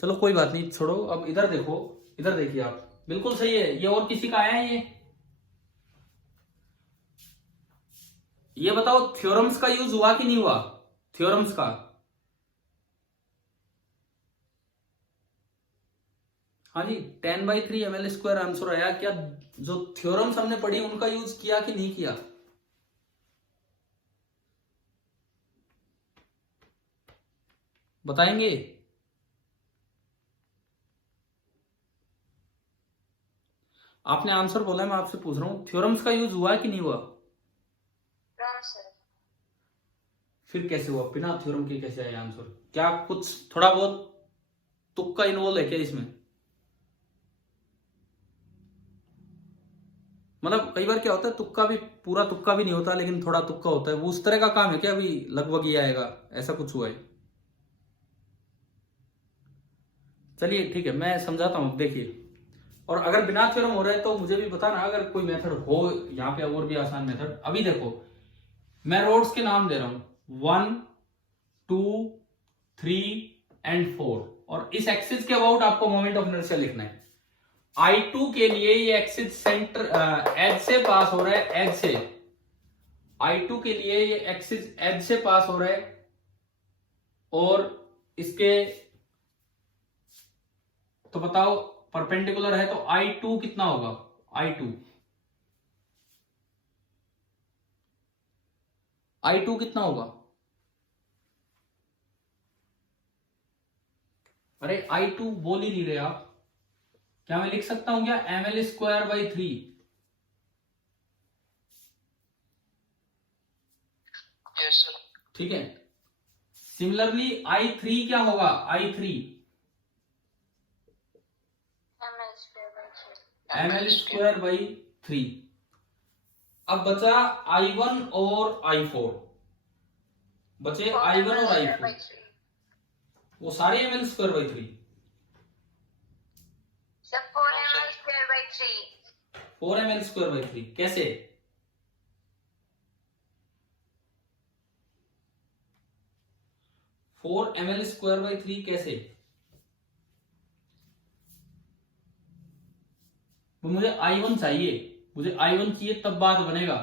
चलो कोई बात नहीं, छोड़ो। अब इधर देखो, इधर देखिए आप, बिल्कुल सही है ये। और किसी का आया है ये बताओ, थ्योरम्स का यूज हुआ कि नहीं हुआ? थ्योरम्स का। हाँ जी, 10/3 ml² आंसर आया। क्या जो थ्योरम्स हमने पढ़ी उनका यूज किया कि नहीं किया? बताएंगे? आपने आंसर बोला है, मैं आपसे पूछ रहा हूं थ्योरम्स का यूज हुआ कि नहीं हुआ? हाँ सर। फिर कैसे हुआ? बिना थ्योरम के कैसे आया आंसर? क्या कुछ थोड़ा बहुत तुक्का इन्वॉल्व है क्या इसमें? मतलब कई बार क्या होता है, तुक्का भी, पूरा तुक्का भी नहीं होता लेकिन थोड़ा तुक्का होता है, वो उस तरह का काम है क्या? अभी लगभग ये आएगा, ऐसा कुछ हुआ है? चलिए ठीक है, मैं समझाता हूं, देखिए। और अगर बिना थ्योरम हो रहा है तो मुझे भी बताना, अगर कोई मेथड हो यहाँ पे और भी आसान मेथड। अभी देखो, मैं रोड्स के नाम दे रहा हूं 1, 2, 3 एंड 4, और इस एक्सिस के अबाउट आपको मोमेंट ऑफ इनर्शिया लिखना है। I2 के लिए ये एक्सिस सेंटर एज से पास हो रहा है, एज से। I2 के लिए ये एक्सिस एज से पास हो रहा है, और इसके तो बताओ परपेंडिकुलर है, तो I2 कितना होगा? I2 कितना होगा? अरे I2 बोल ही नहीं रहे आप। क्या मैं लिख सकता हूं क्या ml²/3? Yes sir. ठीक है। सिमिलरली I3 क्या होगा? I3 ml²/3। अब बचा I1 और I4, बचे I1 और I4, वो सारे ml²/3। Sir 4 ml²/3। 4 ml²/3 कैसे? फोर ml²/3 कैसे? वो मुझे I1 चाहिए, मुझे I1 चाहिए, तब बात बनेगा।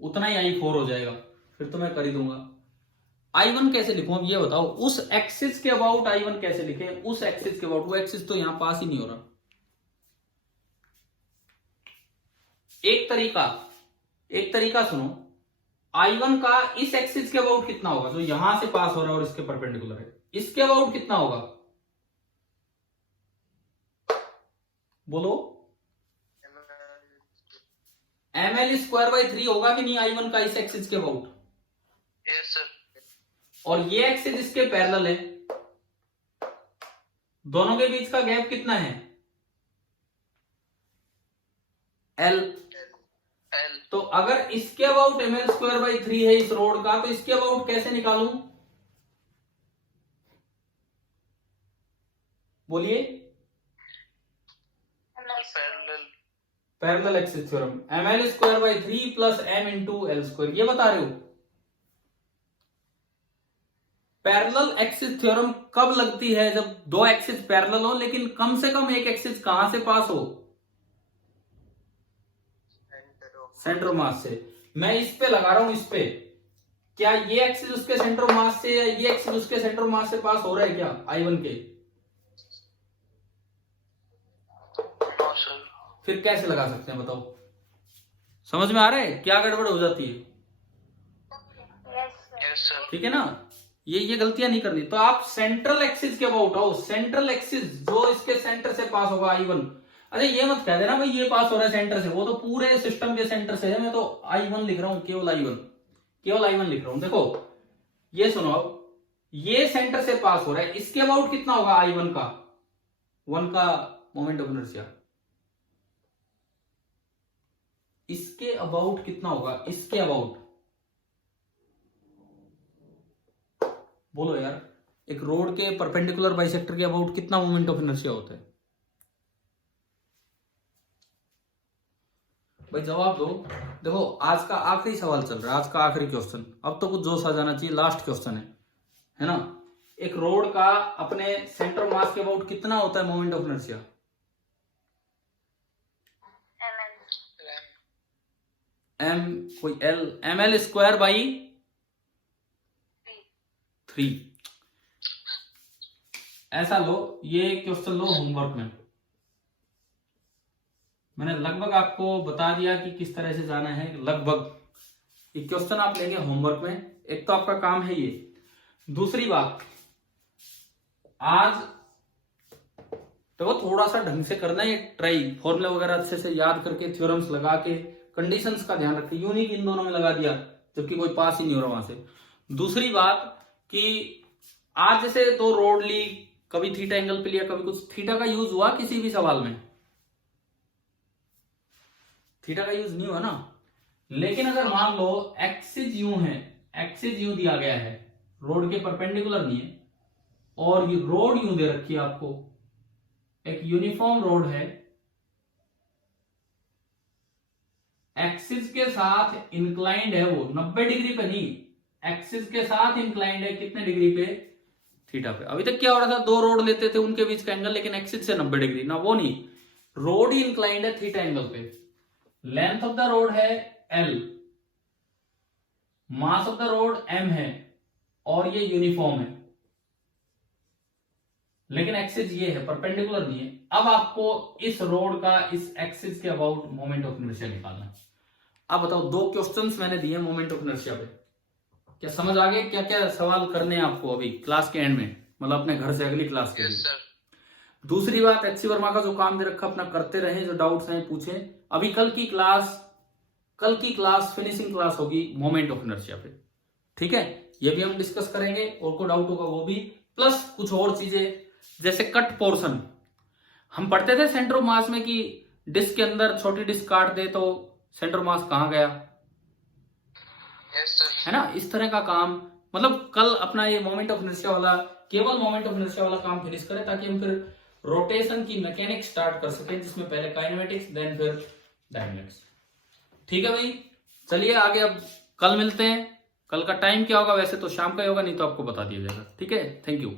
उतना ही I4 हो जाएगा, फिर तो मैं कर ही दूंगा। I1 कैसे लिखूं अब ये बताओ? उस एक्सिस के अबाउट I1 कैसे लिखे? उस एक्सिस के अबाउट, वो एक्सिस तो यहां पास ही नहीं हो रहा। एक तरीका सुनो, I1 का इस एक्सिस के अबाउट कितना होगा, जो यहां से पास हो रहा है और इसके परपेंडिकुलर है, इसके अबाउट कितना होगा? बोलो। ml²/3 होगा कि नहीं I1 का इस एक्सिस के अबाउट? Yes sir. और ये एक्सिस इसके पैरेलल है, दोनों के बीच का गैप कितना है? L। एल। तो अगर इसके अबाउट ml²/3 है इस रोड का, तो इसके अबाउट कैसे निकालूं? बोलिए। Parallel. Parallel axis theorem, ml²/3 plus m into l², ये बता रहे हो। पैरेलल एक्सिस थ्योरम कब लगती है? जब दो एक्सिस पैरेलल हो, लेकिन कम से कम एक एक्सिस कहां से पास हो? सेंटर ऑफ मास से। मैं इस पे लगा रहा हूं, इस पे। क्या ये एक्सिस उसके सेंटर ऑफ मास से, या ये एक्सिस उसके सेंटर ऑफ मास से पास हो रहा है क्या I1 के? फिर कैसे लगा सकते हैं बताओ? समझ में आ रहा है क्या गड़बड़ हो जाती है? Yes sir. ठीक है ना, ये गलतियां नहीं करनी। तो आप सेंट्रल एक्सिस के अबाउट आओ। सेंट्रल एक्सिस जो इसके सेंटर से पास होगा I1। अरे ये मत कह देना भाई ये पास हो रहा है सेंटर से, वो तो पूरे सिस्टम के सेंटर से है। मैं तो I1 लिख रहा हूं, केवल I1 लिख रहा हूं। देखो ये सुनो, ये सेंटर से पास हो रहा है, इसके अबाउट कितना होगा I1 का? 1 का मोमेंट ऑफ इनर्शिया। इसके अबाउट कितना होगा? इसके अबाउट बोलो यार, एक रोड के परपेंडिकुलर बाइसेक्टर के अबाउट कितना मोमेंट ऑफ इनर्शिया होता है? भाई जवाब दो। देखो आज का आखिरी सवाल चल रहा है, आज का आखिरी क्वेश्चन। अब तो कुछ जोश आ जाना चाहिए, लास्ट क्वेश्चन है ना। एक रोड का अपने सेंटर मास के अबाउट कितना होता है मोमेंट ऑफ इनर्शिया? m कोई l, ml²/3। ऐसा लो, ये क्वेश्चन लो होमवर्क में। मैंने लगभग आपको बता दिया कि किस तरह से जाना है, लगभग। ये क्वेश्चन आप लेंगे होमवर्क में। एक तो आपका काम है ये। दूसरी बात, आज तो थोड़ा सा ढंग से करना है ट्राई, फॉर्मूला वगैरह अच्छे से याद करके, थ्योरम्स लगा के, कंडीशंस का ध्यान रखें। यूनिक इन दोनों में लगा दिया जबकि कोई पास ही नहीं हो रहा वहां से। दूसरी बात कि आज जैसे दो रोड ली, कभी थीटा एंगल पे लिया, कभी कुछ, थीटा का यूज हुआ किसी भी सवाल में? थीटा का यूज नहीं हुआ ना। लेकिन अगर मान लो एक्सिस यूं है, एक्सिस यूं दिया गया है, रोड के परपेंडिकुलर नहीं है, और ये रोड यूं दे रखी है आपको, एक यूनिफॉर्म रोड है, एक्सिस के साथ इंक्लाइंड है, वो 90 डिग्री पे नहीं, एक्सिस के साथ इंक्लाइंड है कितने डिग्री पे? थीटा पे। अभी तक क्या हो रहा था, दो रोड लेते थे उनके बीच का एंगल, लेकिन एक्सिस से 90 डिग्री ना, वो नहीं, रोड ही इंक्लाइंड है थीटा एंगल पे। लेंथ ऑफ द रोड है L, mass of the road M है, और ये यूनिफॉर्म है, लेकिन एक्सिस ये है, परपेंडिकुलर नहीं है। अब आपको इस रोड का इस एक्सिस के अबाउट मोमेंट ऑफ इनर्शिया निकालना है। अब बताओ, दो क्वेश्चंस मैंने दिए मोमेंट ऑफ इनर्शिया पे, क्या समझ आ गया? क्या क्या सवाल करने हैं आपको अभी क्लास के एंड में, मतलब अपने घर से अगली क्लास के लिए। सर। दूसरी बात, एचसी वर्मा का जो काम दे रखा अपना करते रहे, जो डाउट्स हैं पूछें। अभी कल की क्लास फिनिशिंग क्लास होगी मोमेंट ऑफ इनर्शिया पे, ठीक है? ये भी हम डिस्कस करेंगे, और को डाउट होगा वो भी, प्लस कुछ और चीजें जैसे कट पोर्शन। हम पढ़ते थे सेंटर ऑफ मास में कि डिस्क के अंदर छोटी डिस्क काट दे तो सेंटर ऑफ मास कहां गया, है ना? इस तरह का काम, मतलब कल अपना ये मोमेंट ऑफ इनर्शिया वाला, केवल मोमेंट ऑफ इनर्शिया वाला काम फिनिश करें, ताकि हम फिर रोटेशन की मैकेनिक्स स्टार्ट कर सकें, जिसमें पहले काइनेमेटिक्स देन फिर डायनेमिक्स। ठीक है भाई, चलिए आगे अब कल मिलते हैं। कल का टाइम क्या होगा? वैसे तो शाम का ही होगा, नहीं तो आपको बता दिया जाएगा। ठीक है, थैंक यू।